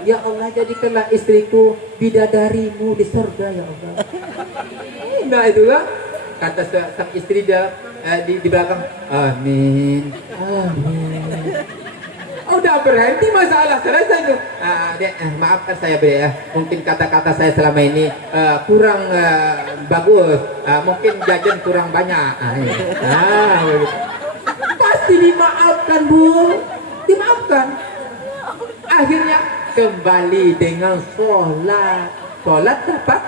Ya Allah, jadikanlah istriku bidadarimu di surga ya Allah. Nah itulah kata sang istri dia di belakang. Amin, amin. Udah berhenti masalah, selesai tuh. Maafkan saya Bre ya, mungkin kata-kata saya selama ini kurang bagus, mungkin jajan kurang banyak. Pasti dimaafkan Bu, dimaafkan. Akhirnya kembali dengan sholat. Sholat dapat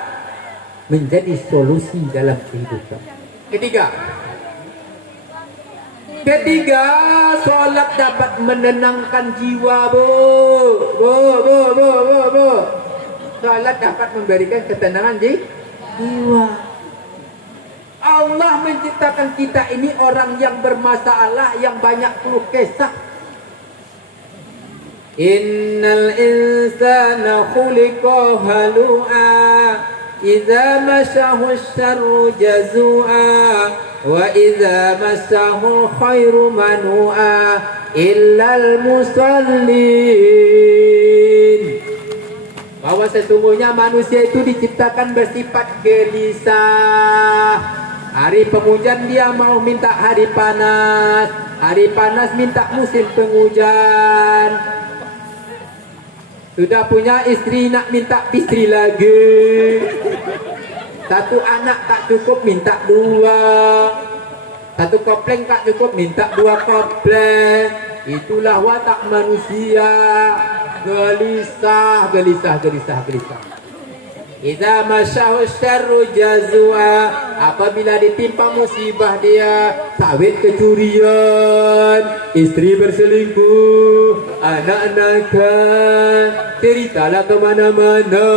menjadi solusi dalam kehidupan. Ketiga, sholat dapat menenangkan jiwa, Bu. Sholat dapat memberikan ketenangan jiwa. Allah menciptakan kita ini orang yang bermasalah, yang banyak keluh kesah. Innal insana khuliqa halu'a idza massahu syarru jazua wa idza massahu khairu manu'a illal musallin. Bahwa sesungguhnya manusia itu diciptakan bersifat gelisah. Hari penghujan dia mau minta hari panas, hari panas minta musim penghujan. Sudah punya istri nak minta istri lagi. Satu anak tak cukup minta dua. Satu kopleng tak cukup minta dua kopleng. Itulah watak manusia. Gelisah. Idza masyahu syarru jazua. Apabila ditimpa musibah dia sawit kecurian, istri berselingkuh, anak-anakan, ceritalah kemana-mana.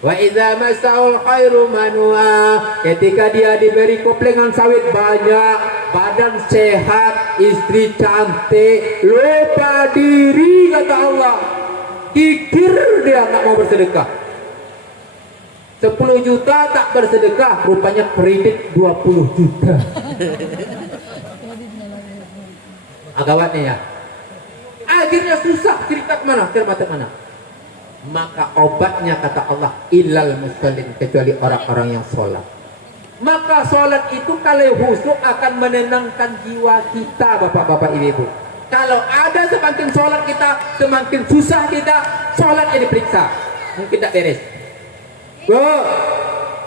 Wa idza masyahu khairu manua. Ketika dia diberi koplengan sawit banyak, badan sehat, istri cantik, lupa diri kata Allah. Kikir dia tak mau bersedekah. 10 juta tak bersedekah, rupanya kredit 20 juta. Agawatnya ya. Akhirnya susah cerita kemana, cermata mana. Maka obatnya kata Allah, illal musallin, kecuali orang-orang yang sholat. Maka sholat itu kalau khusyuk akan menenangkan jiwa kita, bapak-bapak, ibu-ibu. Kalau ada semakin sholat kita, semakin susah kita, sholatnya diperiksa. Mungkin tak beres.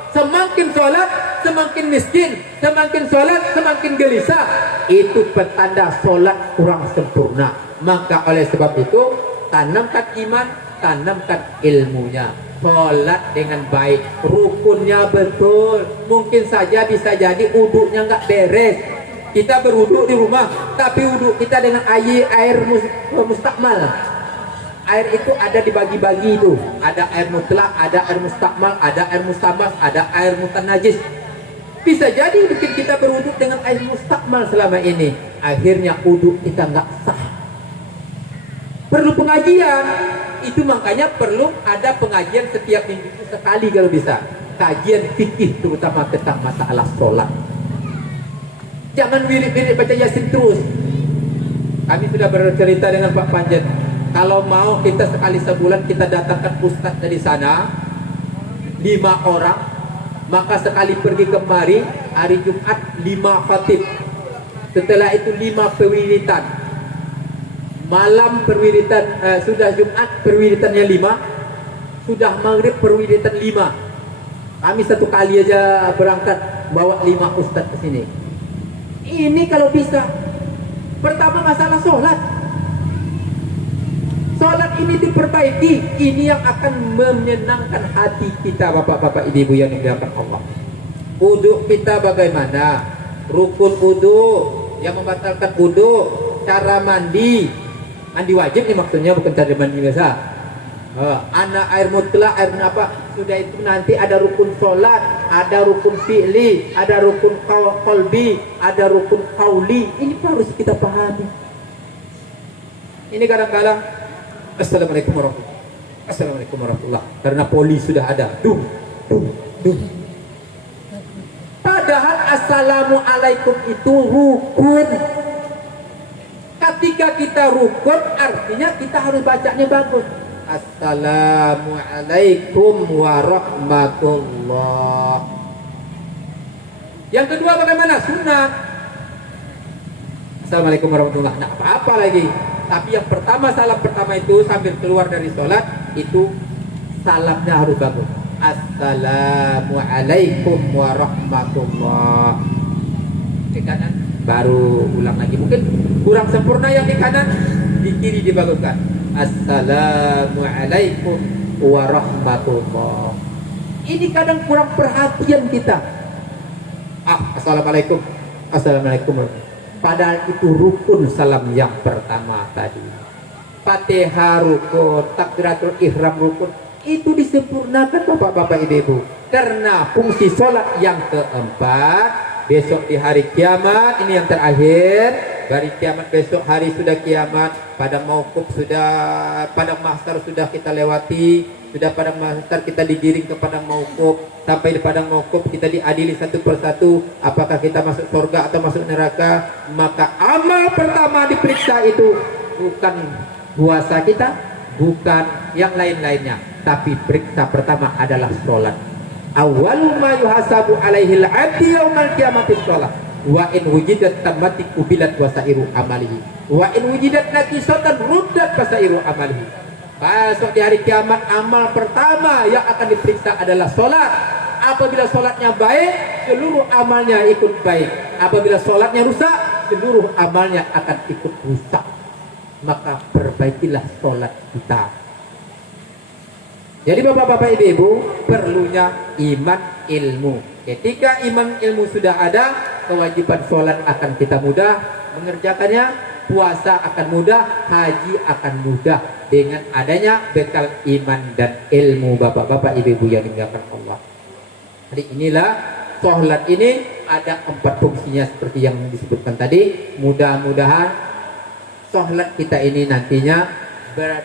Semakin sholat, semakin miskin. Semakin sholat, semakin gelisah. Itu petanda sholat kurang sempurna. Maka oleh sebab itu, tanamkan iman, tanamkan ilmunya. Sholat dengan baik, rukunnya betul. Mungkin saja bisa jadi uduknya nggak beres. Kita berwuduk di rumah, tapi wuduk kita dengan air mustakmal. Air itu ada dibagi-bagi itu. Ada air mutlak, ada air mustakmal, ada air mustamas, ada air mutanajis. Bisa jadi mungkin kita berwuduk dengan air mustakmal selama ini. Akhirnya wuduk kita nggak sah. Perlu pengajian. Itu makanya perlu ada pengajian setiap minggu sekali kalau bisa. Kajian fikih terutama tentang masalah sholat. Jangan wirid-wirid baca Yasin terus. Kami sudah bercerita dengan Pak Panjen. Kalau mau kita sekali sebulan kita datangkan ustaz dari sana 5 orang. Maka sekali pergi kemari hari Jumat 5 khatib. Setelah itu 5 pewiritan. Malam perwiritan, sudah Jumat perwiritannya 5. Sudah maghrib perwiritan 5. Kami satu kali aja berangkat bawa 5 ustaz ke sini. Ini kalau bisa. Pertama masalah sholat. Sholat ini diperbaiki. Ini yang akan menyenangkan hati kita, bapak-bapak, ibu-ibu yang dimuliakan Allah. Wudu kita bagaimana? Rukun wudu yang membatalkan wudu, cara mandi, Mandi wajib nih maksudnya, bukan cara mandi biasa. Anak air mutlak, air apa? Sudah itu nanti ada rukun sholat, ada rukun fi'li, ada rukun qalbi, ada rukun qauli. Ini harus kita pahami. Ini kadang-kadang Assalamualaikum warahmatullahi wabarakatuh. Assalamualaikum warahmatullahi wabarakatuh. Karena poli sudah ada. Duh. Padahal assalamualaikum itu rukun. Ketika kita rukun, artinya kita harus bacanya bagus. Assalamualaikum warahmatullah. Yang kedua bagaimana? Sunnah. Assalamualaikum warahmatullah. Nah, apa-apa lagi. Tapi yang pertama, salam pertama itu sambil keluar dari sholat, itu salamnya harus bagus. Assalamualaikum warahmatullah. Di kanan baru ulang lagi. Mungkin kurang sempurna yang di kanan, di kiri dibaguskan. Assalamualaikum warahmatullah. Ini kadang kurang perhatian kita. Assalamualaikum. Assalamualaikum. Padahal itu rukun salam yang pertama tadi. Fatihah rukun, takbiratul ihram rukun. Itu disempurnakan bapak-bapak ibu-ibu. Karena fungsi sholat yang keempat, besok di hari kiamat, ini yang terakhir. Hari kiamat besok, hari sudah kiamat, padang mauquf sudah, padang mahsyar sudah kita lewati, sudah padang mahsyar kita digiring ke padang mauquf. Sampai di padang mauquf kita diadili satu persatu, apakah kita masuk surga atau masuk neraka. Maka amal pertama diperiksa itu bukan puasa kita, bukan yang lain-lainnya, tapi periksa pertama adalah sholat. Awwalu ma yuhasabu alaihi al-'abdu yaumal qiyamati sholat. Wa in wujidat tamati kubilat wasairu amalihi, wa in wujidat nakisatan ruddat wasairu amalihi. Besok di hari kiamat amal pertama yang akan diperiksa adalah sholat. Apabila sholatnya baik, seluruh amalnya ikut baik. Apabila sholatnya rusak, seluruh amalnya akan ikut rusak. Maka perbaikilah sholat kita. Jadi bapak-bapak ibu-ibu, perlunya iman ilmu. Ketika iman ilmu sudah ada, kewajiban sholat akan kita mudah mengerjakannya, puasa akan mudah, haji akan mudah dengan adanya bekal iman dan ilmu bapak-bapak ibu-ibu yang dimuliakan Allah. Jadi inilah sholat ini ada 4 fungsinya seperti yang disebutkan tadi. Mudah-mudahan sholat kita ini nantinya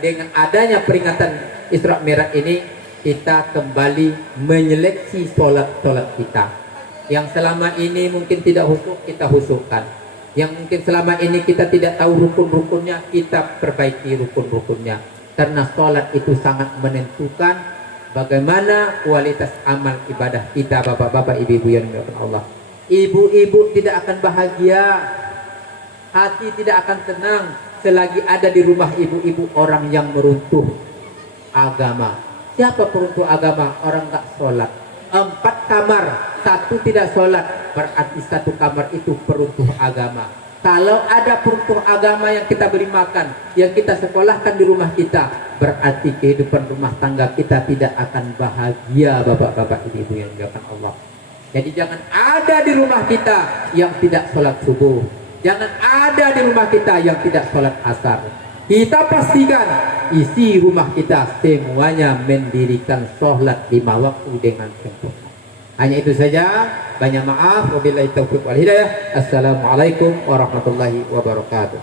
dengan adanya peringatan Isra Mi'raj ini, kita kembali menyeleksi sholat-sholat kita. Yang selama ini mungkin tidak husuk, kita husukkan. Yang mungkin selama ini kita tidak tahu rukun-rukunnya, kita perbaiki rukun-rukunnya. Karena sholat itu sangat menentukan bagaimana kualitas amal ibadah kita bapak-bapak ibu-ibu yang dimuliakan Allah. Ibu-ibu tidak akan bahagia, hati tidak akan tenang selagi ada di rumah ibu-ibu orang yang meruntuh agama. Siapa peruntuh agama? Orang tak sholat. 4 kamar, 1 tidak sholat, berarti 1 kamar itu peruntuh agama. Kalau ada peruntuh agama yang kita beri makan, yang kita sekolahkan di rumah kita, berarti kehidupan rumah tangga kita tidak akan bahagia bapak-bapak ibu-ibu yang dimuliakan Allah. Jadi jangan ada di rumah kita yang tidak sholat subuh. Jangan ada di rumah kita yang tidak sholat asar. Kita pastikan isi rumah kita semuanya mendirikan sholat 5 waktu dengan sempurna. Hanya itu saja. Banyak maaf. Wabillahi taufiq wal hidayah. Assalamualaikum warahmatullahi wabarakatuh.